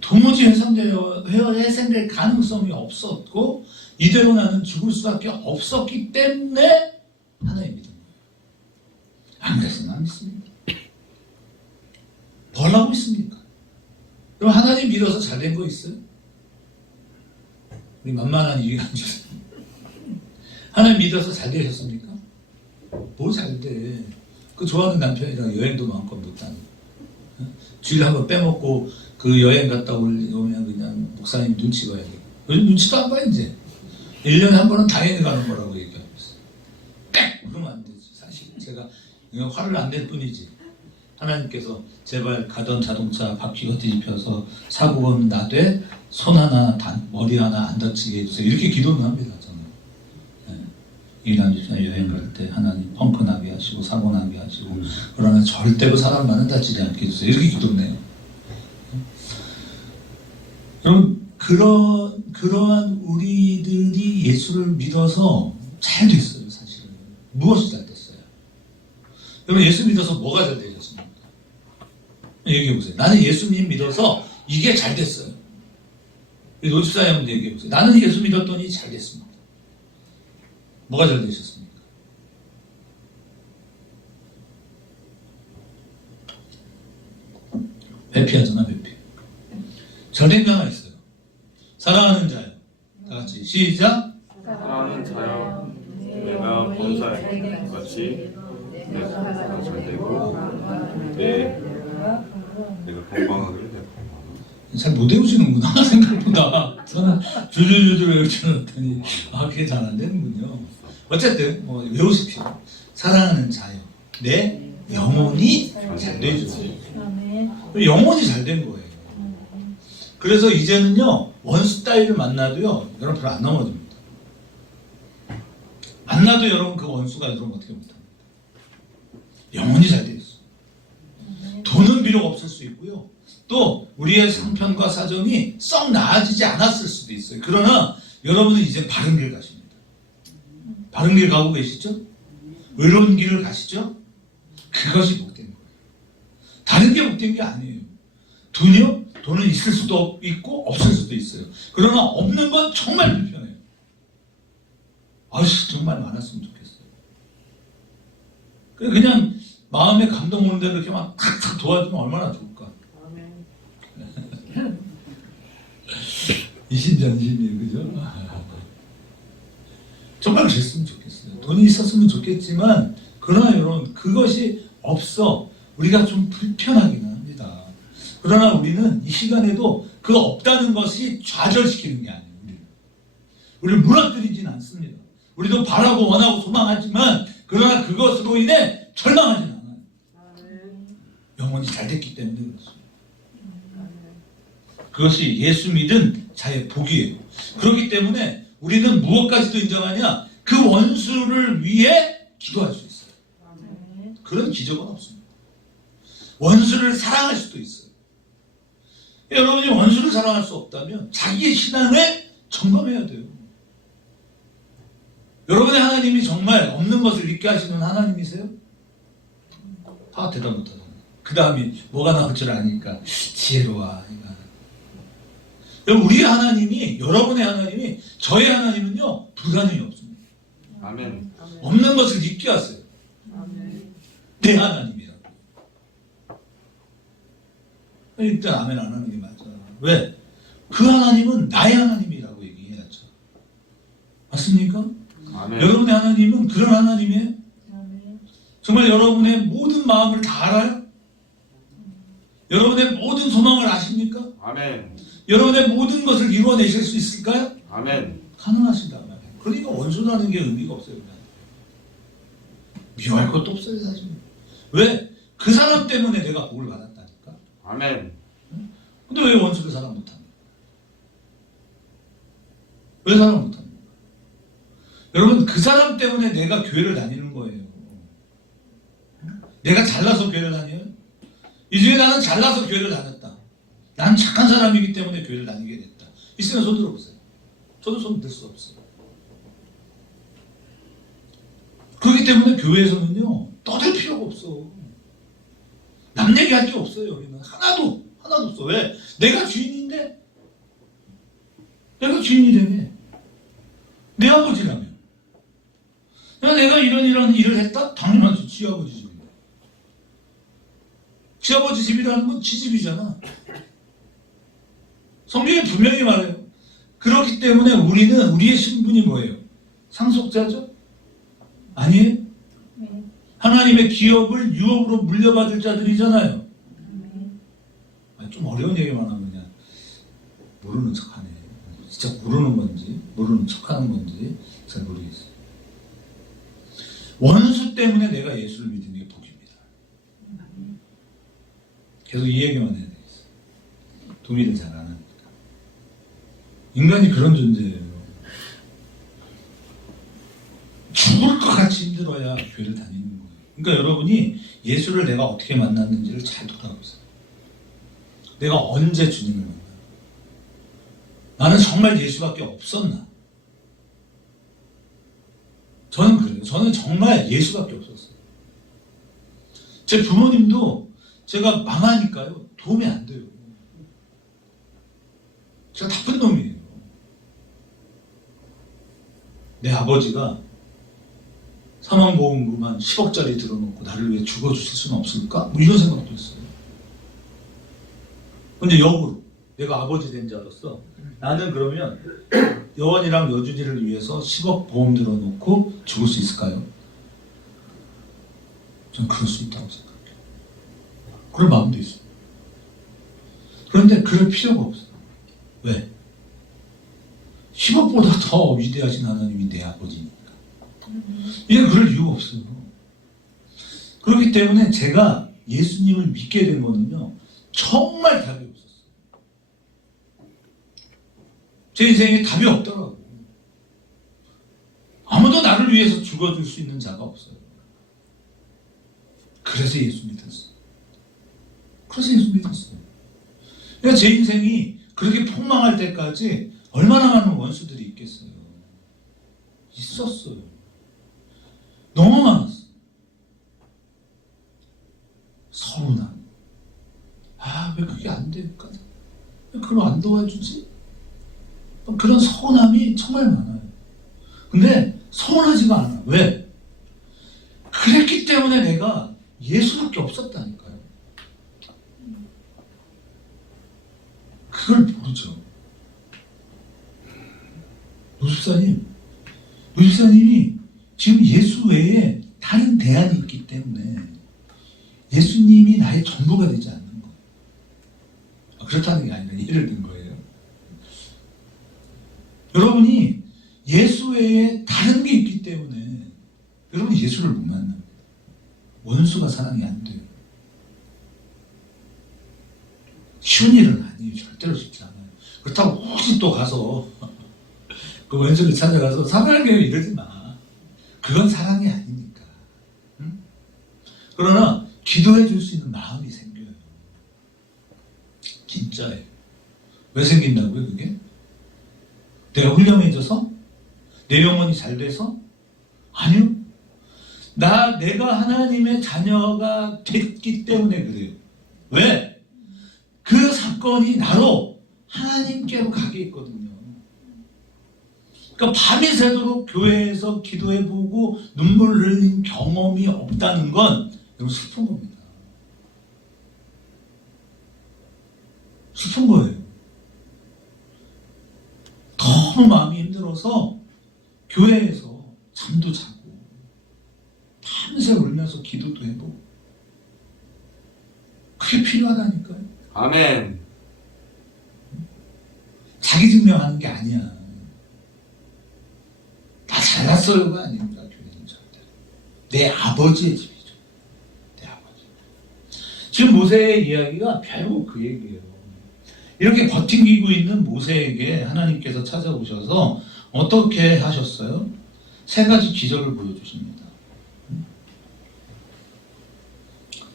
도무지 회생될 가능성이 없었고 이대로 나는 죽을 수밖에 없었기 때문에 하나님 믿은 거예요. 안 그랬으면 안 믿습니다. 뭘 하고 있습니까? 그럼 하나님 믿어서 잘 된 거 있어요? 우리 만만한 이해가 주세요. 하나님 믿어서 잘 되셨습니까? 뭘 잘 돼? 그 좋아하는 남편이랑 여행도 마음껏 못 다니고 주일에 한번 빼먹고 그 여행 갔다 오면 그냥 목사님 눈치 봐야 돼. 요즘 눈치도 안 봐 이제. 1년에 한 번은 당연히 가는 거라고 얘기하고 있어요. 빽! 그러면 안 되지. 사실 제가 화를 안 낼 뿐이지. 하나님께서 제발 가던 자동차 바퀴가 뒤집혀서 사고가 나되 손 하나 머리 하나 안 다치게 해주세요. 이렇게 기도는 합니다. 저는. 이란주사 여행 갈 때 하나님 펑크 나게 하시고 사고 나게 하시고 그러나 절대로 사람만은 다치지 않게 해주세요. 이렇게 기도네요. 여러분 그러한 우리들이 예수를 믿어서 잘 됐어요. 사실은 무엇이 잘 됐어요? 여러분 예수 믿어서 뭐가 잘 되셨습니까? 얘기해 보세요. 나는 예수님 믿어서 이게 잘 됐어요. 노집사님한테 얘기해 보세요. 나는 예수 믿었더니 잘 됐습니다. 뭐가 잘 되셨습니까? 회피하잖아, 회피. 잘된 게 하나 있어요. 사랑하는 자요. 다 같이 시작. 사랑하는 자여, 내가 범사에 같이 내가 잘 되고 내가 건강하기를 내가 잘 못 외우시는구나 생각보다. 저는 줄줄줄 외우시더니 그게 잘 안 되는군요. 어쨌든 뭐 외우십시오. 사랑하는 자요. 내 영혼이 잘 되죠. 영혼이 잘 된 거예요. 그래서 이제는요 원수 따위를 만나도요 여러분 별로 안 넘어집니다. 만나도 여러분 그 원수가 여러분 어떻게 못합니다. 영원히 잘 돼 있어. 돈은 비록 없을 수 있고요. 또 우리의 상편과 사정이 썩 나아지지 않았을 수도 있어요. 그러나 여러분은 이제 바른 길 가십니다. 바른 길 가고 계시죠? 의로운 길을 가시죠? 그것이 복된 거예요. 다른 게 복된 게 아니에요. 돈이요? 돈은 있을 수도 있고 없을 수도 있어요. 그러나 없는 건 정말 불편해요. 아이씨 정말 많았으면 좋겠어요. 그냥 마음에 감동 오는 대로 이렇게 막 탁탁 도와주면 얼마나 좋을까. 이신전심이에요. 그죠? 정말 그랬으면 좋겠어요. 돈이 있었으면 좋겠지만 그러나 여러분 그것이 없어 우리가 좀 불편하기는 합니다. 그러나 우리는 이 시간에도 그 없다는 것이 좌절시키는 게 아니에요. 우리를 무너뜨리진 않습니다. 우리도 바라고 원하고 소망하지만 그러나 그것으로 인해 절망하진 않아요. 영혼이 잘 됐기 때문에 그렇습니다. 그것이 예수 믿은 자의 복이에요. 그렇기 때문에 우리는 무엇까지도 인정하냐? 그 원수를 위해 기도할 수 있어요. 그런 기적은 없습니다. 원수를 사랑할 수도 있어요. 여러분이 원수를 사랑할 수 없다면 자기의 신앙을 점검해야 돼요. 여러분의 하나님이 정말 없는 것을 있게 하시는 하나님이세요? 다 대답 못하잖아요. 그 다음에 뭐가 나올 줄 아니까 지혜로워. 여러분 우리의 하나님이 여러분의 하나님이 저의 하나님은요 불가능이 없습니다. 아멘. 없는 것을 있게 하세요. 내 하나님이라고. 일단 아멘 안 하는 게 맞잖아. 왜? 그 하나님은 나의 하나님이라고 얘기해야죠. 맞습니까? 아멘. 여러분의 하나님은 그런 하나님이에요? 정말 여러분의 모든 마음을 다 알아요? 여러분의 모든 소망을 아십니까? 아멘. 여러분의 모든 것을 이루어내실 수 있을까요? 아멘. 가능하시다 말이에요. 그러니까 원수라는 게 의미가 없어요. 그냥. 미워할 것도 없어요 사실. 왜? 그 사람 때문에 내가 복을 받았다니까. 아멘. 근데 왜 원수를 사랑 못합니까? 왜 사랑 못합니까? 여러분 그 사람 때문에 내가 교회를 다니는 거예요. 내가 잘나서 교회를 다녀요? 이 중에 나는 잘나서 교회를 다녔다. 난 착한 사람이기 때문에 교회를 다니게 됐다. 있으면 손 들어보세요. 저도 손 들 수 없어요. 그렇기 때문에 교회에서는요 떠들 필요가 없어. 남 얘기할 게 없어요. 우리는 하나도 없어. 왜? 내가 주인인데 내가 주인이라며 내 아버지라며 내가 이런 일을 했다? 당연하지. 지아버지 집인데 지아버지 집이라는 건 지집이잖아. 성경이 분명히 말해요. 그렇기 때문에 우리는 우리의 신분이 뭐예요? 상속자죠? 아니에요? 하나님의 기업을 유업으로 물려받을 자들이잖아요. 좀 어려운 얘기만 하면 그냥 모르는 척하네. 진짜 모르는 건지 모르는 척하는 건지 잘 모르겠어요. 원수 때문에 내가 예수를 믿는 게 복입니다. 계속 이 얘기만 해야 되겠어요. 동의를 잘 안 하니까. 인간이 그런 존재예요. 죽을 것 같이 힘들어야 교회를 다니는 거예요. 그러니까 여러분이 예수를 내가 어떻게 만났는지를 잘 돌아보세요. 내가 언제 주님을 만나? 나는 정말 예수밖에 없었나? 저는 그래요. 저는 정말 예수밖에 없었어요. 제 부모님도 제가 망하니까요 도움이 안 돼요. 제가 나쁜 놈이에요. 내 아버지가 사망보험금만 10억짜리 들어놓고 나를 위해 죽어주실 수는 없을까? 뭐 이런 생각도 했어요. 근데 역으로 내가 아버지 된 자로서 나는 그러면 여원이랑 여준이를 위해서 10억 보험 들어놓고 죽을 수 있을까요? 전 그럴 수 있다고 생각해요. 그럴 마음도 있어요. 그런데 그럴 필요가 없어요. 왜? 10억보다 더 위대하신 하나님이 내 아버지니까. 이게 그럴 이유가 없어요. 그렇기 때문에 제가 예수님을 믿게 된 거는요 정말 답이 없었어요. 제 인생에 답이 없더라고. 아무도 나를 위해서 죽어줄 수 있는 자가 없어요. 그래서 예수 믿었어요. 그래서 예수 믿었어요. 그러니까 제 인생이 그렇게 폭망할 때까지 얼마나 많은 원수들이 있겠어요. 있었어요. 너무 많았어요. 서운함. 아, 왜 그게 안 될까? 왜 그걸 안 도와주지? 그런 서운함이 정말 많아요. 근데 서운하지가 않아. 왜? 그랬기 때문에 내가 예수밖에 없었다니까요. 그걸 모르죠. 노집사님이 지금 예수 외에 다른 대안이 있기 때문에 예수님이 나의 전부가 되지 않는 거예요. 그렇다는 게 아니라 예를 든 거예요. 여러분이 예수 외에 다른 게 있기 때문에 여러분 예수를 못 만납니다. 원수가 사랑이 안 돼요. 쉬운 일은 아니에요. 절대로 쉽지 않아요. 그렇다고 혹시 또 가서 그 원수를 찾아가서 사랑해요 이러지 마. 그건 사랑이 아니니까. 응? 그러나 기도해 줄 수 있는 마음이 생겨요. 진짜예요. 왜 생긴다고요 그게? 내가 훌륭해져서? 내 영혼이 잘 돼서? 아니요. 내가 하나님의 자녀가 됐기 때문에 그래요. 왜? 그 사건이 나로 하나님께로 가게 했거든요. 그러니까 밤이 새도록 교회에서 기도해보고 눈물을 흘린 경험이 없다는 건 너무 슬픈 겁니다. 슬픈 거예요. 너무 마음이 힘들어서 교회에서 잠도 자고 밤새 울면서 기도도 해보고 그게 필요하다니까요. 아멘. 자기 증명하는 게 아니야. 나 잘났어요가 아닙니다. 교회는 절대. 내 아버지의 집이죠. 내 아버지. 지금 모세의 이야기가 결국 그 얘기예요. 이렇게 버팅기고 있는 모세에게 하나님께서 찾아오셔서 어떻게 하셨어요? 세 가지 기적을 보여주십니다.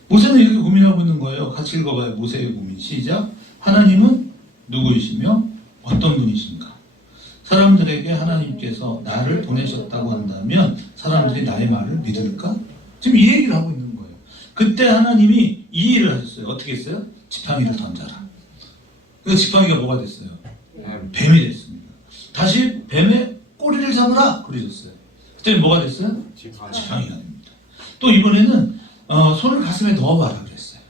모세는 이렇게 고민하고 있는 거예요. 같이 읽어봐요. 모세의 고민. 시작. 하나님은 누구이시며 어떤 분이신가? 사람들에게 하나님께서 나를 보내셨다고 한다면 사람들이 나의 말을 믿을까? 지금 이 얘기를 하고 있는 거예요. 그때 하나님이 이 일을 하셨어요. 어떻게 했어요? 지팡이를 던져라. 그래서 지팡이가 뭐가 됐어요? 뱀이 됐습니다. 다시 뱀의 꼬리를 잡으라 그러셨어요. 그때 뭐가 됐어요? 지팡이가 됩니다. 또 이번에는 손을 가슴에 넣어봐라 그랬어요.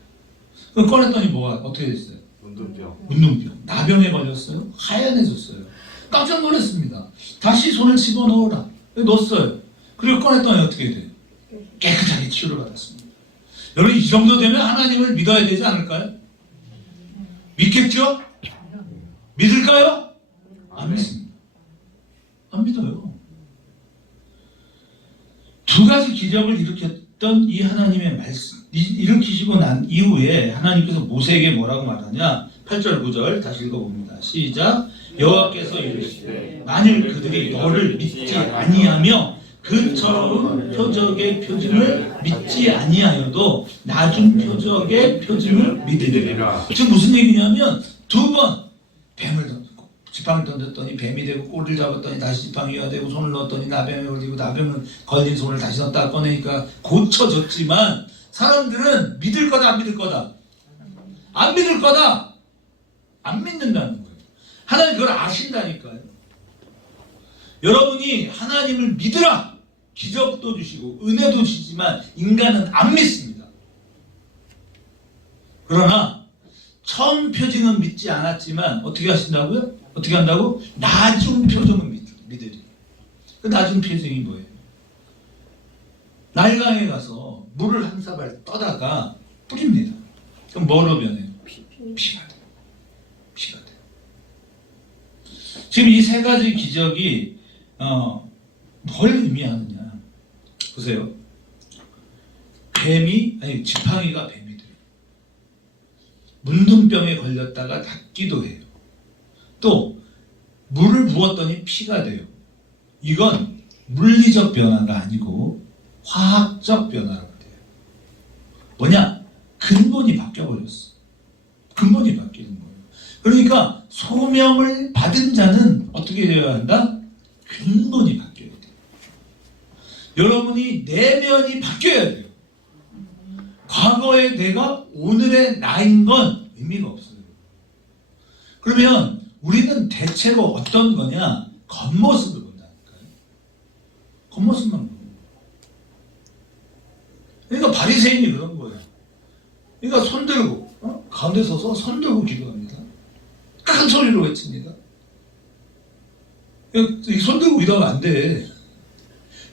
그걸 꺼냈더니 어떻게 됐어요? 운동병. 나병에 걸렸어요. 하얀해졌어요. 깜짝 놀랐습니다. 다시 손을 집어넣어라. 넣었어요. 그리고 꺼냈더니 어떻게 돼요? 깨끗하게 치유를 받았습니다. 여러분 이 정도 되면 하나님을 믿어야 되지 않을까요? 믿겠죠? 믿을까요? 안 믿습니다. 안 믿어요. 두 가지 기적을 일으켰던 이 하나님의 말씀, 일으키시고 난 이후에 하나님께서 모세에게 뭐라고 말하냐? 8절 9절 다시 읽어봅니다. 시작. 여호와께서 이르시되 만일 그들이 너를 믿지 아니하며 그처럼 표적의 표징을 믿지 아니하여도 나중 표적의 표징을 믿으리라. 지금 무슨 얘기냐면 두 번 뱀을 던졌고 지팡이 던졌더니 뱀이 되고 꼬리를 잡았더니 다시 지팡이가 되고 손을 넣었더니 나병에 걸리고 나병은 걸린 손을 다시 넣었다 꺼내니까 고쳐졌지만 사람들은 믿을 거다 안 믿을 거다? 안 믿을 거다. 안 믿는다는 거예요. 하나님 그걸 아신다니까요. 여러분이 하나님을 믿으라. 기적도 주시고 은혜도 주시지만 인간은 안 믿습니다. 그러나 처음 표징은 믿지 않았지만 어떻게 하신다고요? 어떻게 한다고? 나중 표징은 믿으리. 그 나중 표징이 뭐예요? 나일강에 가서 물을 한 사발 떠다가 뿌립니다. 그럼 뭐로 변해요? 피가 돼요. 피가 돼요. 지금 이 세 가지 기적이 뭘 의미하느냐? 보세요. 지팡이가 뱀이 돼요. 문둥병에 걸렸다가 낫기도 해요. 또 물을 부었더니 피가 돼요. 이건 물리적 변화가 아니고 화학적 변화라고 돼요. 뭐냐? 근본이 바뀌어버렸어. 근본이 바뀌는 거예요. 그러니까 소명을 받은 자는 어떻게 되어야 한다? 근본이 바뀌어야 돼요. 여러분이 내면이 바뀌어야 돼요. 과거의 내가 오늘의 나인 건 의미가 없어요. 그러면 우리는 대체로 어떤 거냐? 겉모습을 본다니까요. 겉모습만 보는 거예요. 그러니까 바리새인이 그런 거예요. 그러니까 손 들고 가운데 서서 손 들고 기도합니다. 큰 소리로 외칩니다. 손 들고 기도하면 안 돼.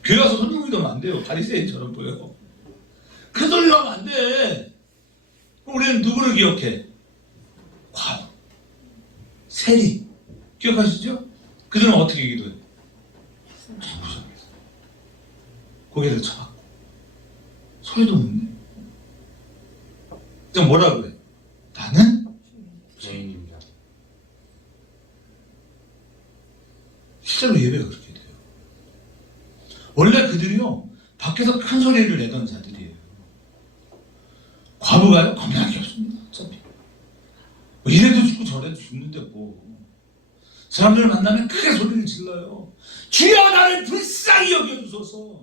교회 가서 손 들고 기도하면 안 돼요. 바리새인처럼 보여. 큰 소리로 하면 안 돼. 우리는 누구를 기억해? 과부, 세리. 기억하시죠? 그들은 어떻게 기도해? 무섭게 고개를 쳐박고 소리도 못 내. 그럼 뭐라 그래? 나는 죄인입니다. 실제로 예배가 그렇게 돼요. 원래 그들이요 밖에서 큰 소리를 내던 자들이에요. 과부가요? 겁나는 게 없습니다. 어차피 뭐 이래도 죽고 저래도 죽는데 뭐. 사람들을 만나면 크게 소리를 질러요. 주여 나를 불쌍히 여겨주소서.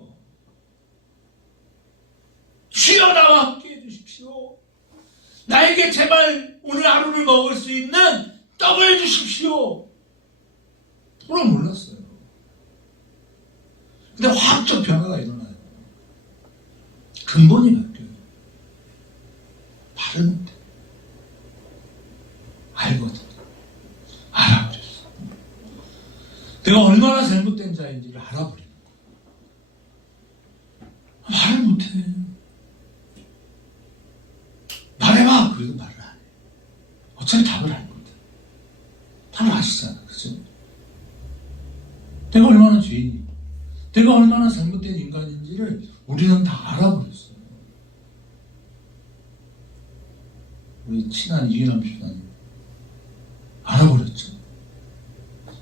주여 나와 함께 해주십시오. 나에게 제발 오늘 하루를 먹을 수 있는 떡을 주십시오. 그럼 몰랐어요. 근데 화학적 변화가 일어나요. 근본이 바뀌어요. 말을 못해. 알거든. 알아버렸어. 내가 얼마나 잘못된 자인지를 알아버리는 거야. 말을 못해. 말해봐. 그래도 말을 안 해. 어차피 답을 알 건데. 답을 아시잖아. 그죠? 내가 얼마나 죄인이고 내가 얼마나 잘못된 인간인지를 우리는 다 알아버렸어요. 우리 친한 이기남 집사님 알아버렸죠.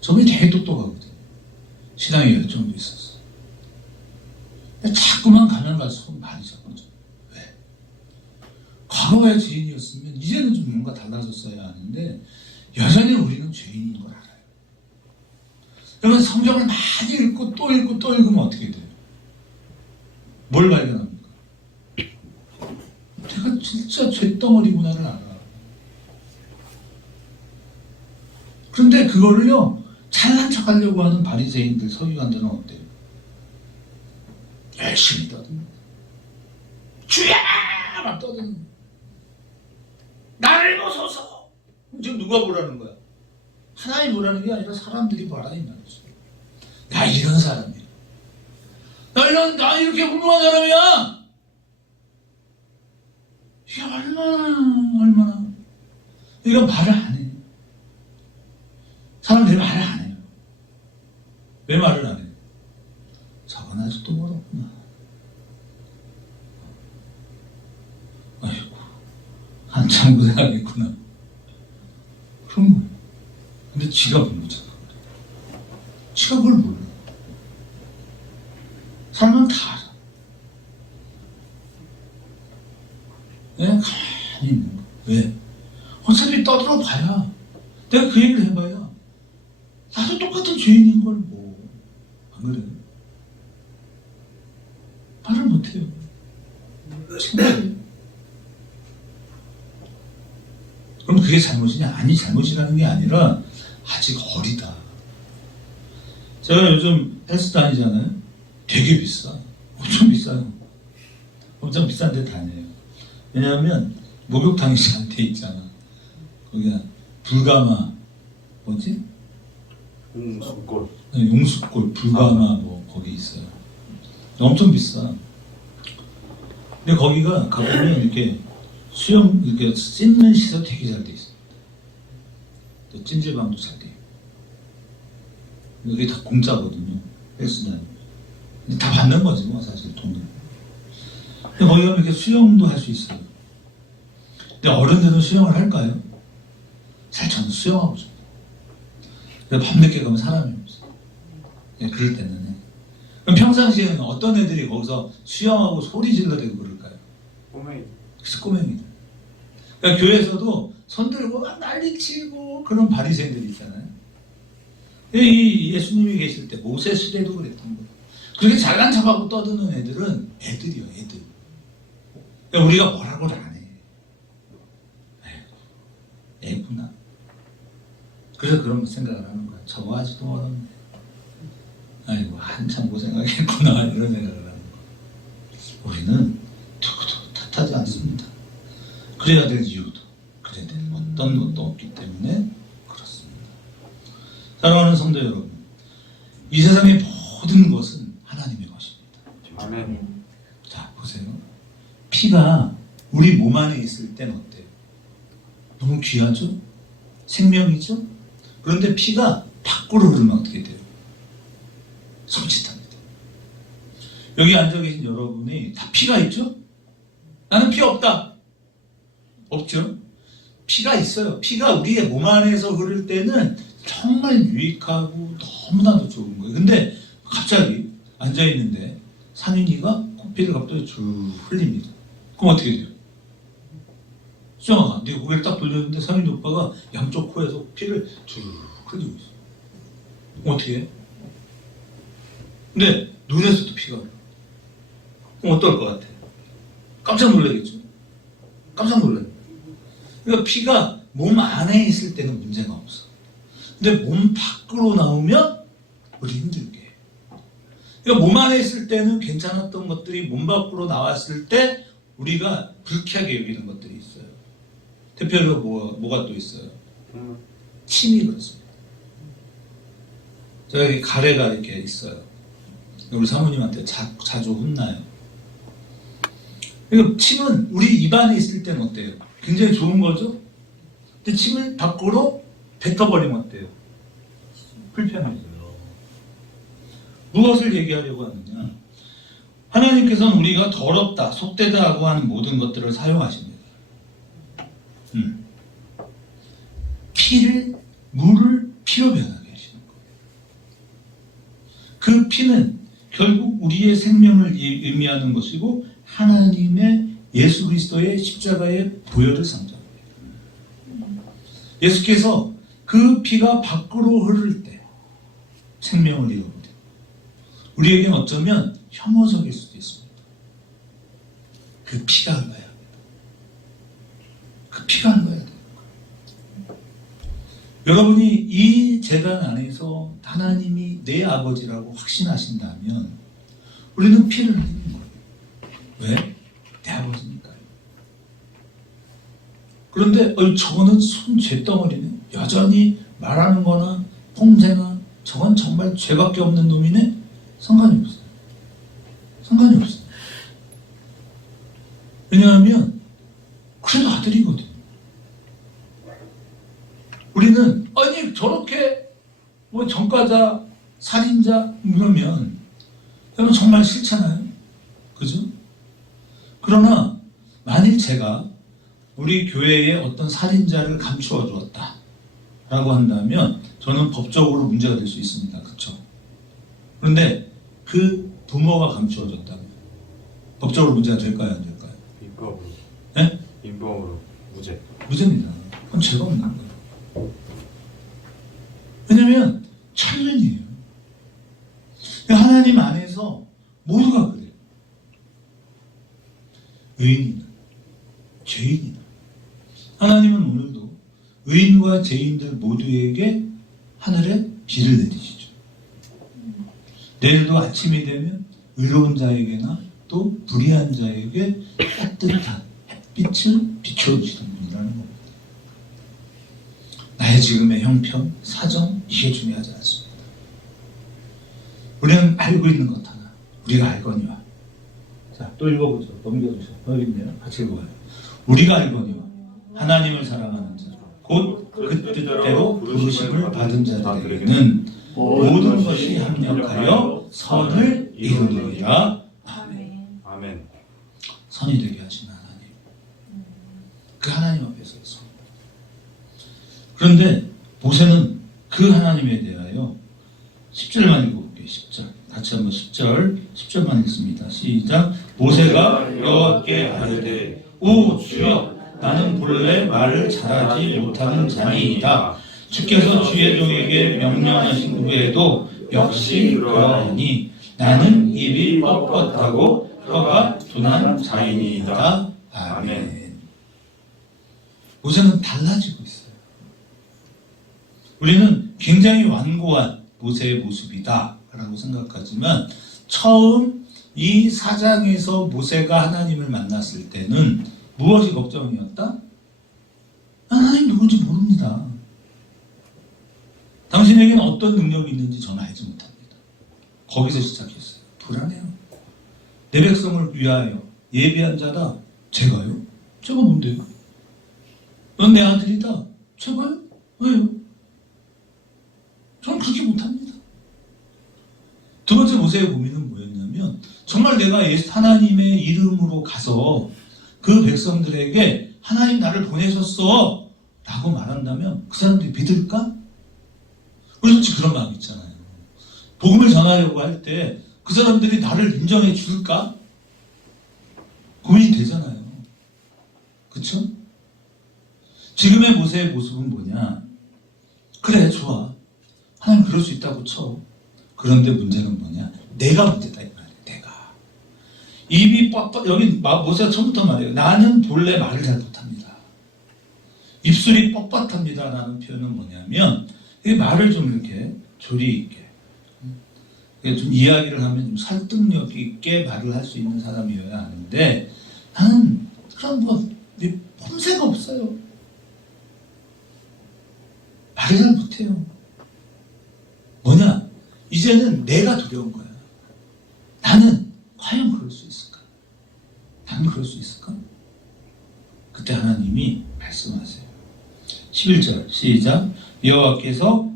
저분이 되게 똑똑하거든요. 신앙에 열정도 있었어. 근데 자꾸만 가면 갈수록 말이 자꾸죠. 왜? 과거의 죄인이었으면 이제는 좀 뭔가 달라졌어야 하는데 여전히 우리는 죄인인 걸 알아요. 여러분 성경을 많이 읽고 또 읽고 또 읽으면 어떻게 돼요? 뭘 발견합니까? 제가 진짜 죄덩어리구나를 알아. 그런데 그거를요 잘난 척하려고 하는 바리새인들 서기관들은 어때요? 열심히 떠듭니다. 주야! 막 떠드는 거예요. 나를 보소서. 지금 누가 보라는 거야? 하나님 보라는 게 아니라 사람들이 봐라 이 말이죠. 나 이런 사람이야. 나 이렇게 훌륭한 사람이야. 이게 얼마나 이거 말을 안 해요. 사람들이 말을 안 해요. 왜 말을 안 해요? 저건 아직도 멀었구나. 아이고 한참 고생하겠구나. 그런 거예요. 근데 지가 모르잖아. 지가 뭘 몰라. 사람은 다 알아. 그냥 가만히 있는 거야. 왜? 어차피 떠들어 봐야 내가 그 얘기를 해봐야 나도 똑같은 죄인인 걸 뭐. 안 그래요? 말을 못해요. 생각해요. 그럼 그게 잘못이냐? 아니 잘못이라는 게 아니라 아직 어리다. 제가 요즘 헬스 다니잖아요. 되게 비싸. 엄청 비싸요. 엄청 비싼 데 다녀요. 왜냐하면 목욕탕이 잘 돼 있잖아. 거기가 불가마 뭐지? 용수골. 용수골 불가마 뭐 거기 있어요. 엄청 비싸. 근데 거기가 가보면 이렇게 수영 이렇게 씻는 시설 되게 잘 돼 있어. 또 찜질방도 잘 돼. 여기 다 공짜거든요. 헬스장. 근데 다 받는 거지 뭐 사실 돈을. 근데 거기 가면 이렇게 수영도 할 수 있어요. 근데 어른들은 수영을 할까요? 사실 저는 수영하고 싶어요. 그래서 밤늦게 가면 사람이 없어. 예, 그럴 때는. 그럼 평상시에는 어떤 애들이 거기서 수영하고 소리 질러대고 그럴까요? 꼬맹이. 그래서 꼬맹이들. 그러니까 교회에서도 손 들고 막 난리치고 그런 바리새인들이 있잖아요. 이 예수님이 계실 때 모세 시대도 그랬던 거예요. 그렇게 잘난 척하고 떠드는 애들은 애들이요, 애들. 그러니까 우리가 뭐라고를 안 해. 애구나. 그래서 그런 생각을 하는 거야. 저거 아직도 멀었네. 아이고 한참 고생하겠구나 이런 생각을 하는 거야. 우리는 누구도 탓하지 않습니다. 그래야 될 이유도 그래야 될 어떤 것도 없기 때문에 그렇습니다. 사랑하는 성도 여러분, 이 세상의 모든 것은 하나님의 것입니다. 아멘. 자 보세요. 피가 우리 몸 안에 있을 땐 어때요? 너무 귀하죠? 생명이죠? 그런데 피가 밖으로 흐르면 어떻게 돼요? 섬찟합니다. 여기 앉아 계신 여러분이 다 피가 있죠? 나는 피 없다. 없죠? 피가 있어요. 피가 우리의 몸 안에서 흐를 때는 정말 유익하고 너무나도 좋은 거예요. 근데 갑자기 앉아 있는데 상윤이가 코피를 갑자기 쭉 흘립니다. 그럼 어떻게 돼요? 수정아, 네가 고개를 딱 돌렸는데 상윤이 오빠가 양쪽 코에서 피를 쭉 흘리고 있어. 어떻게 해? 근데 눈에서도 피가 흘러. 그럼 어떨 것 같아? 깜짝 놀라겠죠? 깜짝 놀라요. 그러니까 피가 몸 안에 있을 때는 문제가 없어. 근데 몸 밖으로 나오면 우리 힘들게 해. 그러니까 몸 안에 있을 때는 괜찮았던 것들이 몸 밖으로 나왔을 때 우리가 불쾌하게 여기는 것들이 있어요. 대표로 뭐가 또 있어요? 침이 그렇습니다. 저기 가래가 이렇게 있어요. 우리 사모님한테 자주 혼나요. 그러니까 침은 우리 입안에 있을 때는 어때요? 굉장히 좋은 거죠? 근데 침을 밖으로 뱉어버리면 어때요? 불편하죠. 무엇을 얘기하려고 하느냐? 하나님께서는 우리가 더럽다, 속되다 하고 하는 모든 것들을 사용하십니다. 물을 피로 변하게 하시는 거예요. 그 피는 결국 우리의 생명을 의미하는 것이고 하나님의 예수 그리스도의 십자가의 보혈을 상징합니다. 예수께서 그 피가 밖으로 흐를 때 생명을 잃어버려요. 우리에게는 어쩌면 혐오적일 수도 있습니다. 그 피가 흘러야 합니다. 그 피가 흘러야 돼요. 여러분이 이 재단 안에서 하나님이 내 아버지라고 확신하신다면 우리는 피를 흘리는 거예요. 왜? 내 아버지니까요. 그런데 저거는 손 죄덩어리네. 여전히 말하는 거나 폼새나 저건 정말 죄밖에 없는 놈이네. 상관이 없어요. 상관이 없어요. 왜냐하면 그래도 아들이거든. 우리는 아니 저렇게 뭐 전과자, 살인자 이러면 여러분 정말 싫잖아요. 그죠? 그러나 만일 제가 우리 교회에 어떤 살인자를 감추어 주었다 라고 한다면 저는 법적으로 문제가 될 수 있습니다. 그렇죠? 그런데 그 부모가 감추어 줬다면 법적으로 문제가 될까요? 안 될까요? 인법으로. 네? 인법으로 무죄. 무죄입니다. 그건 죄가 없는 거예요. 왜냐면 천륜이에요. 하나님 안에서 모두가 그래요. 의인이나 죄인이나 하나님은 오늘도 의인과 죄인들 모두에게 하늘에 비를 내리시죠. 내일도 아침이 되면 의로운 자에게나 또 불의한 자에게 따뜻한 햇빛을 비춰주시는 분이라는 겁니다. 나의 지금의 형편, 사정 이게 중요하지 않습니다. 우리는 알고 있는 것 하나, 우리가 알거니와. 자, 또 읽어보죠. 넘겨주세요. 여기 있네요. 같이 읽어봐요. 우리가 알거니와 하나님을 사랑하는 자, 곧 그 뜻대로 부르심을 받은 자들에게는 모든 것이 합력하여 선을 이루느니라. 아멘. 아멘. 선이 되게 하시는 하나님. 그 하나님 앞에 서서. 그런데 모세는 그 하나님에 대하여 10절만 읽어볼게요. 10절 같이 한번 10절만 읽습니다. 시작. 모세가 여호와께 아뢰되 오 주여 나는 본래 말을 잘하지 못하는 자니이다. 주께서 주의 종에게 명령하신 후에도 역시 그러하니 나는 입이 뻣뻣하고 혀가 둔한 자이니이다. 아멘. 모세는 달라지고 있어요. 우리는 굉장히 완고한 모세의 모습이다 라고 생각하지만 처음 이 4장에서 모세가 하나님을 만났을 때는 무엇이 걱정이었다? 하나님 누군지 모릅니다. 당신에게는 어떤 능력이 있는지 저는 알지 못합니다. 거기서 시작했어요. 불안해요. 내 백성을 위하여 예비한 자다. 제가요? 제가 뭔데요? 넌 내 아들이다. 제가요? 왜요? 저는 그렇게 못합니다. 두 번째 모세의 고민은 뭐였냐면 정말 내가 하나님의 이름으로 가서 그 백성들에게 하나님 나를 보내셨어 라고 말한다면 그 사람들이 믿을까? 우리 솔직히 그런 마음 있잖아요. 복음을 전하려고 할 때 그 사람들이 나를 인정해 줄까? 고민이 되잖아요. 그쵸? 지금의 모세의 모습은 뭐냐? 그래 좋아. 하나님 그럴 수 있다고 쳐. 그런데 문제는 뭐냐? 내가 문제다 이 말이야. 내가. 입이 뻑뻑 여기 모세가 처음부터 말해요. 나는 본래 말을 잘 못합니다. 입술이 뻣뻣합니다 라는 표현은 뭐냐면 이 말을 좀 이렇게 조리 있게 좀 이야기를 하면 좀 설득력 있게 말을 할 수 있는 사람이어야 하는데 나는 그런 폼새가 없어요. 말을 잘 못해요. 뭐냐? 이제는 내가 두려운 거야. 나는 과연 그럴 수 있을까? 나는 그럴 수 있을까? 그때 하나님이 말씀하세요. 11절 시작. 여호와께서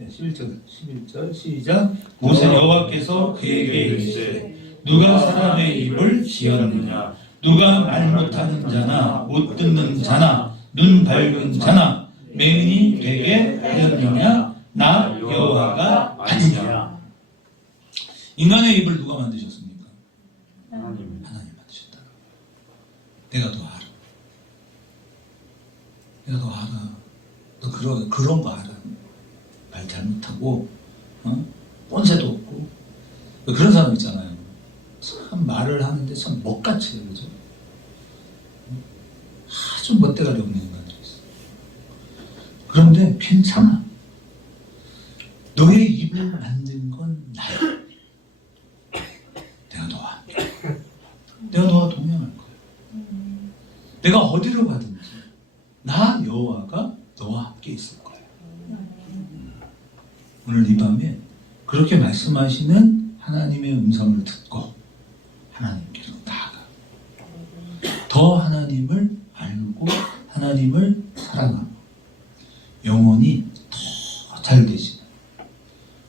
11절 시작. 모세 여호와께서 그에게 이르시되 누가 사람의 입을 지었느냐? 누가 말 못하는 자나 못 듣는 자나 눈 밝은 자나 맹인이 되게 하였느냐? 나 여호와가 아니냐. 인간의 입을 누가 만드셨습니까? 하나님. 하나님 만드셨다. 내가 더 알아. 내가 더 알아. 너 그런 거 알아. 말 잘못하고 뻔세도 없고 그런 사람 있잖아요. 참 말을 하는데 참 먹같이 그러죠. 아주 멋대가리 없는 인간들이 있어. 그런데 괜찮아. 너의 입을 만든 건 나야. 내가 너와 함께. 내가 너와 동행할 거야. 내가 어디로 가든지 나 여호와가 너와 함께 있을 거야. 오늘 이 밤에 그렇게 말씀하시는 하나님의 음성을 듣고 하나님께로 나아가 더 하나님을 알고 하나님을 사랑하고 영혼이 더 잘 되시는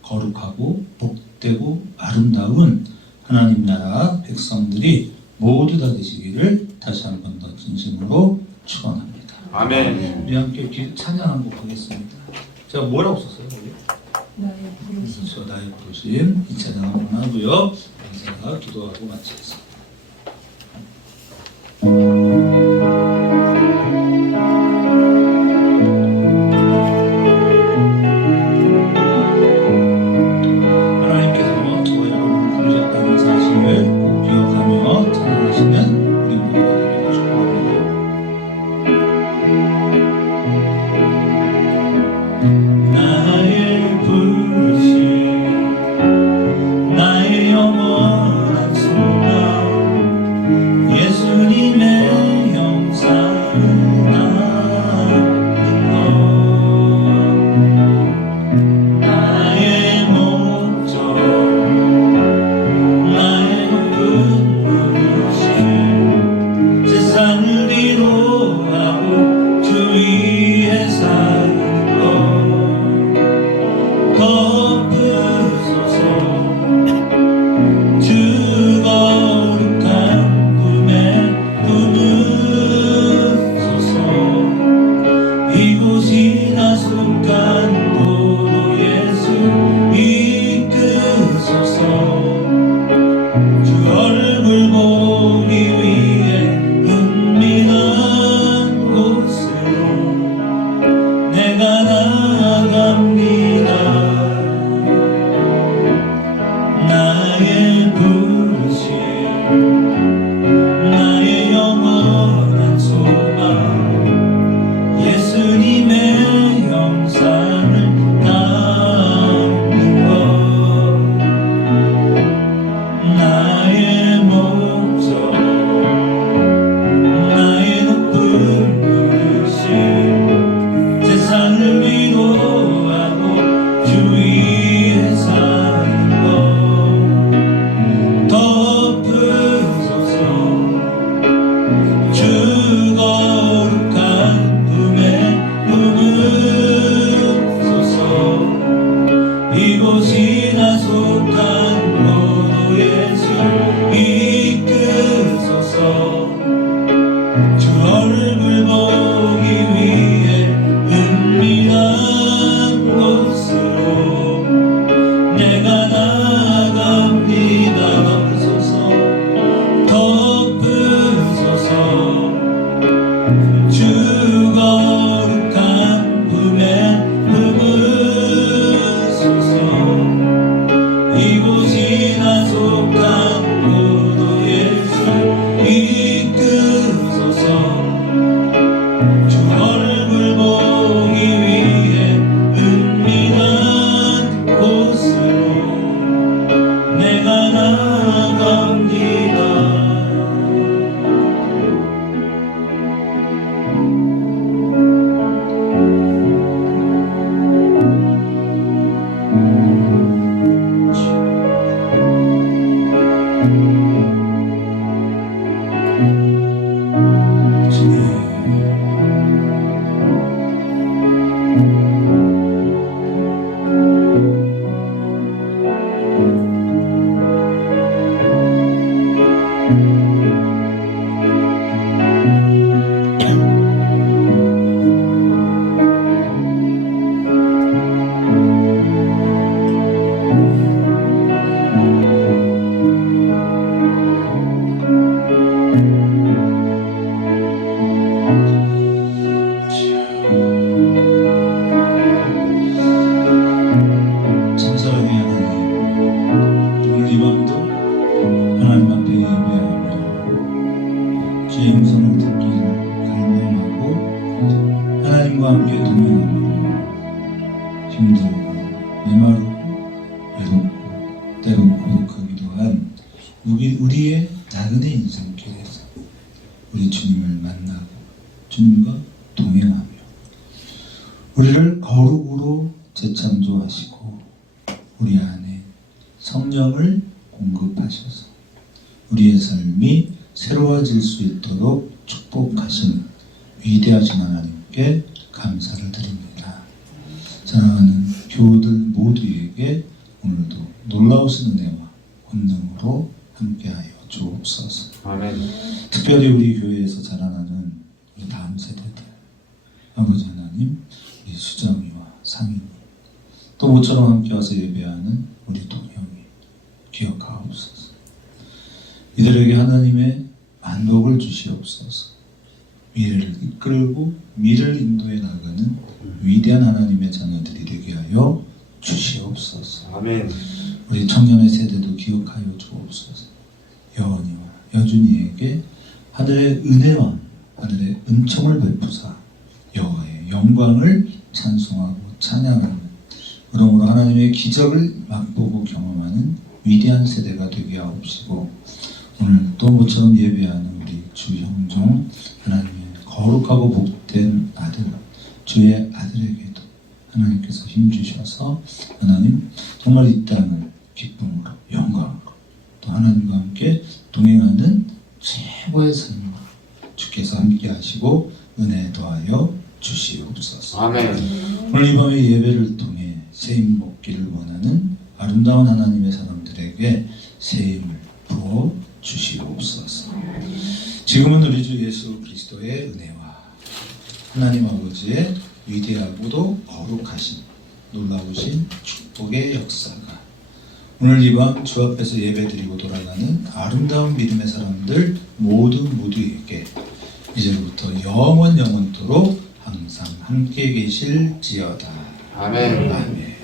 거룩하고 복되고 아름다운 하나님 나라 백성들이 모두 다 되시기를 다시 한 번 더 진심으로 축원합니다. 아멘. 우리 함께 찬양 한 곡 하겠습니다. 제가 뭐라고 썼어요? 우리? 나의 부르심. 그렇죠. 나의 부르심 이 찬양 한번 하고요. 인사가 기도하고 마치겠습니다. 하나님께서 저와 여러분을 부르셨다는 사실을 꼭 기억하며 찬양하시는 우리 모두가 되기를 축복합니다. 나의 부르심 나의 영원한 소망 예수님의 형상을 따르는 것 나의 목적 나의 높은 부르심 세상을 뒤로하고 주 위에 사는 것 덮으소서 주 거룩한 꿈에 품으소서 이곳이 나 순간 하나님과 함께 동행하며 힘들고 메마르고 외롭고 때론 고독하기도 한 우리의 나그네 인생길에서 우리 주님을 만나고 주님과 동행하며 우리를 거룩으로 재창조하시고 우리 안에 성령을 공급하셔서 우리의 삶이 새로워질 수 있도록 축복하시는 위대하신 하나님께 감사를 드립니다. 사랑하는 교우들 모두에게 오늘도 놀라우신 은혜와 권능으로 함께하여 주옵소서. 아멘. 특별히 우리 교회에서 자라나는 우리 다음 세대들, 아버지 하나님, 우리 수정이와 상인이, 또 모처럼 함께 와서 예배하는 우리 동형이 기억하옵소서. 이들에게 하나님의 만복을 주시옵소서. 미래를 이끌고 미래를 인도해 나가는 위대한 하나님의 자녀들이 되게 하여 주시옵소서. 아멘. 우리 청년의 세대도 기억하여 주옵소서. 여원이와 여준이에게 하늘의 은혜와 하늘의 은총을 베푸사 여호와의 영광을 찬송하고 찬양하는, 그러므로 하나님의 기적을 맛보고 경험하는 위대한 세대가 되게 하옵시고, 오늘 또 모처럼 예배하는 우리 주 형종 하나님의 거룩하고 복된 아들, 주의 아들에게도 하나님께서 힘주셔서 하나님 정말 이 땅을 기쁨으로 영광으로 또 하나님과 함께 동행하는 최고의 삶으로 주께서 함께 하시고 은혜 더하여 주시옵소서. 아멘. 오늘 이 밤의 예배를 통해 세임 복기를 원하는 아름다운 하나님의 사람들에게 세임을 부어 주시옵소서. 지금은 우리 주 예수 그리스도의 은혜와 하나님 아버지의 위대하고도 거룩하신 놀라우신 축복의 역사가 오늘 이 밤 주 앞에서 예배드리고 돌아가는 아름다운 믿음의 사람들 모두에게 이제부터 영원토록 항상 함께 계실지어다. 아멘. 아멘.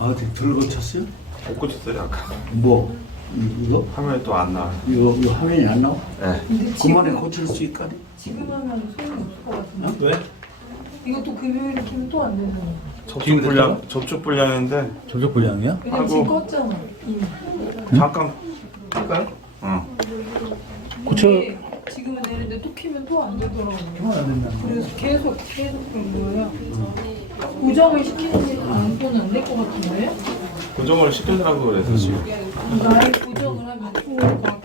아, 되게 덜 고쳤어요? 못 고쳤어요 아까. 뭐? 이거? 화면에 또 안 나와요. 이거 화면이 안 나와? 네. 그만에 고칠 수 있까? 지금 하면 소용이 없을 것 같은데? 왜? 이것도 금요일에 키면 또 안 되잖아. 접촉 불량인데 조적 불량이야? 왜냐면 지금 껐잖아. 이미. 잠깐 할까요? 고쳐. 이게 지금은 되는데 또 키면 또 안 되더라고요. 안 된다. 그래서 계속 그런 거예요. 고정을 시키는 안 보는 안 될 것 같은데? 고정을 시키더라고 그래서 지금. 나의 고정을 하면 또 막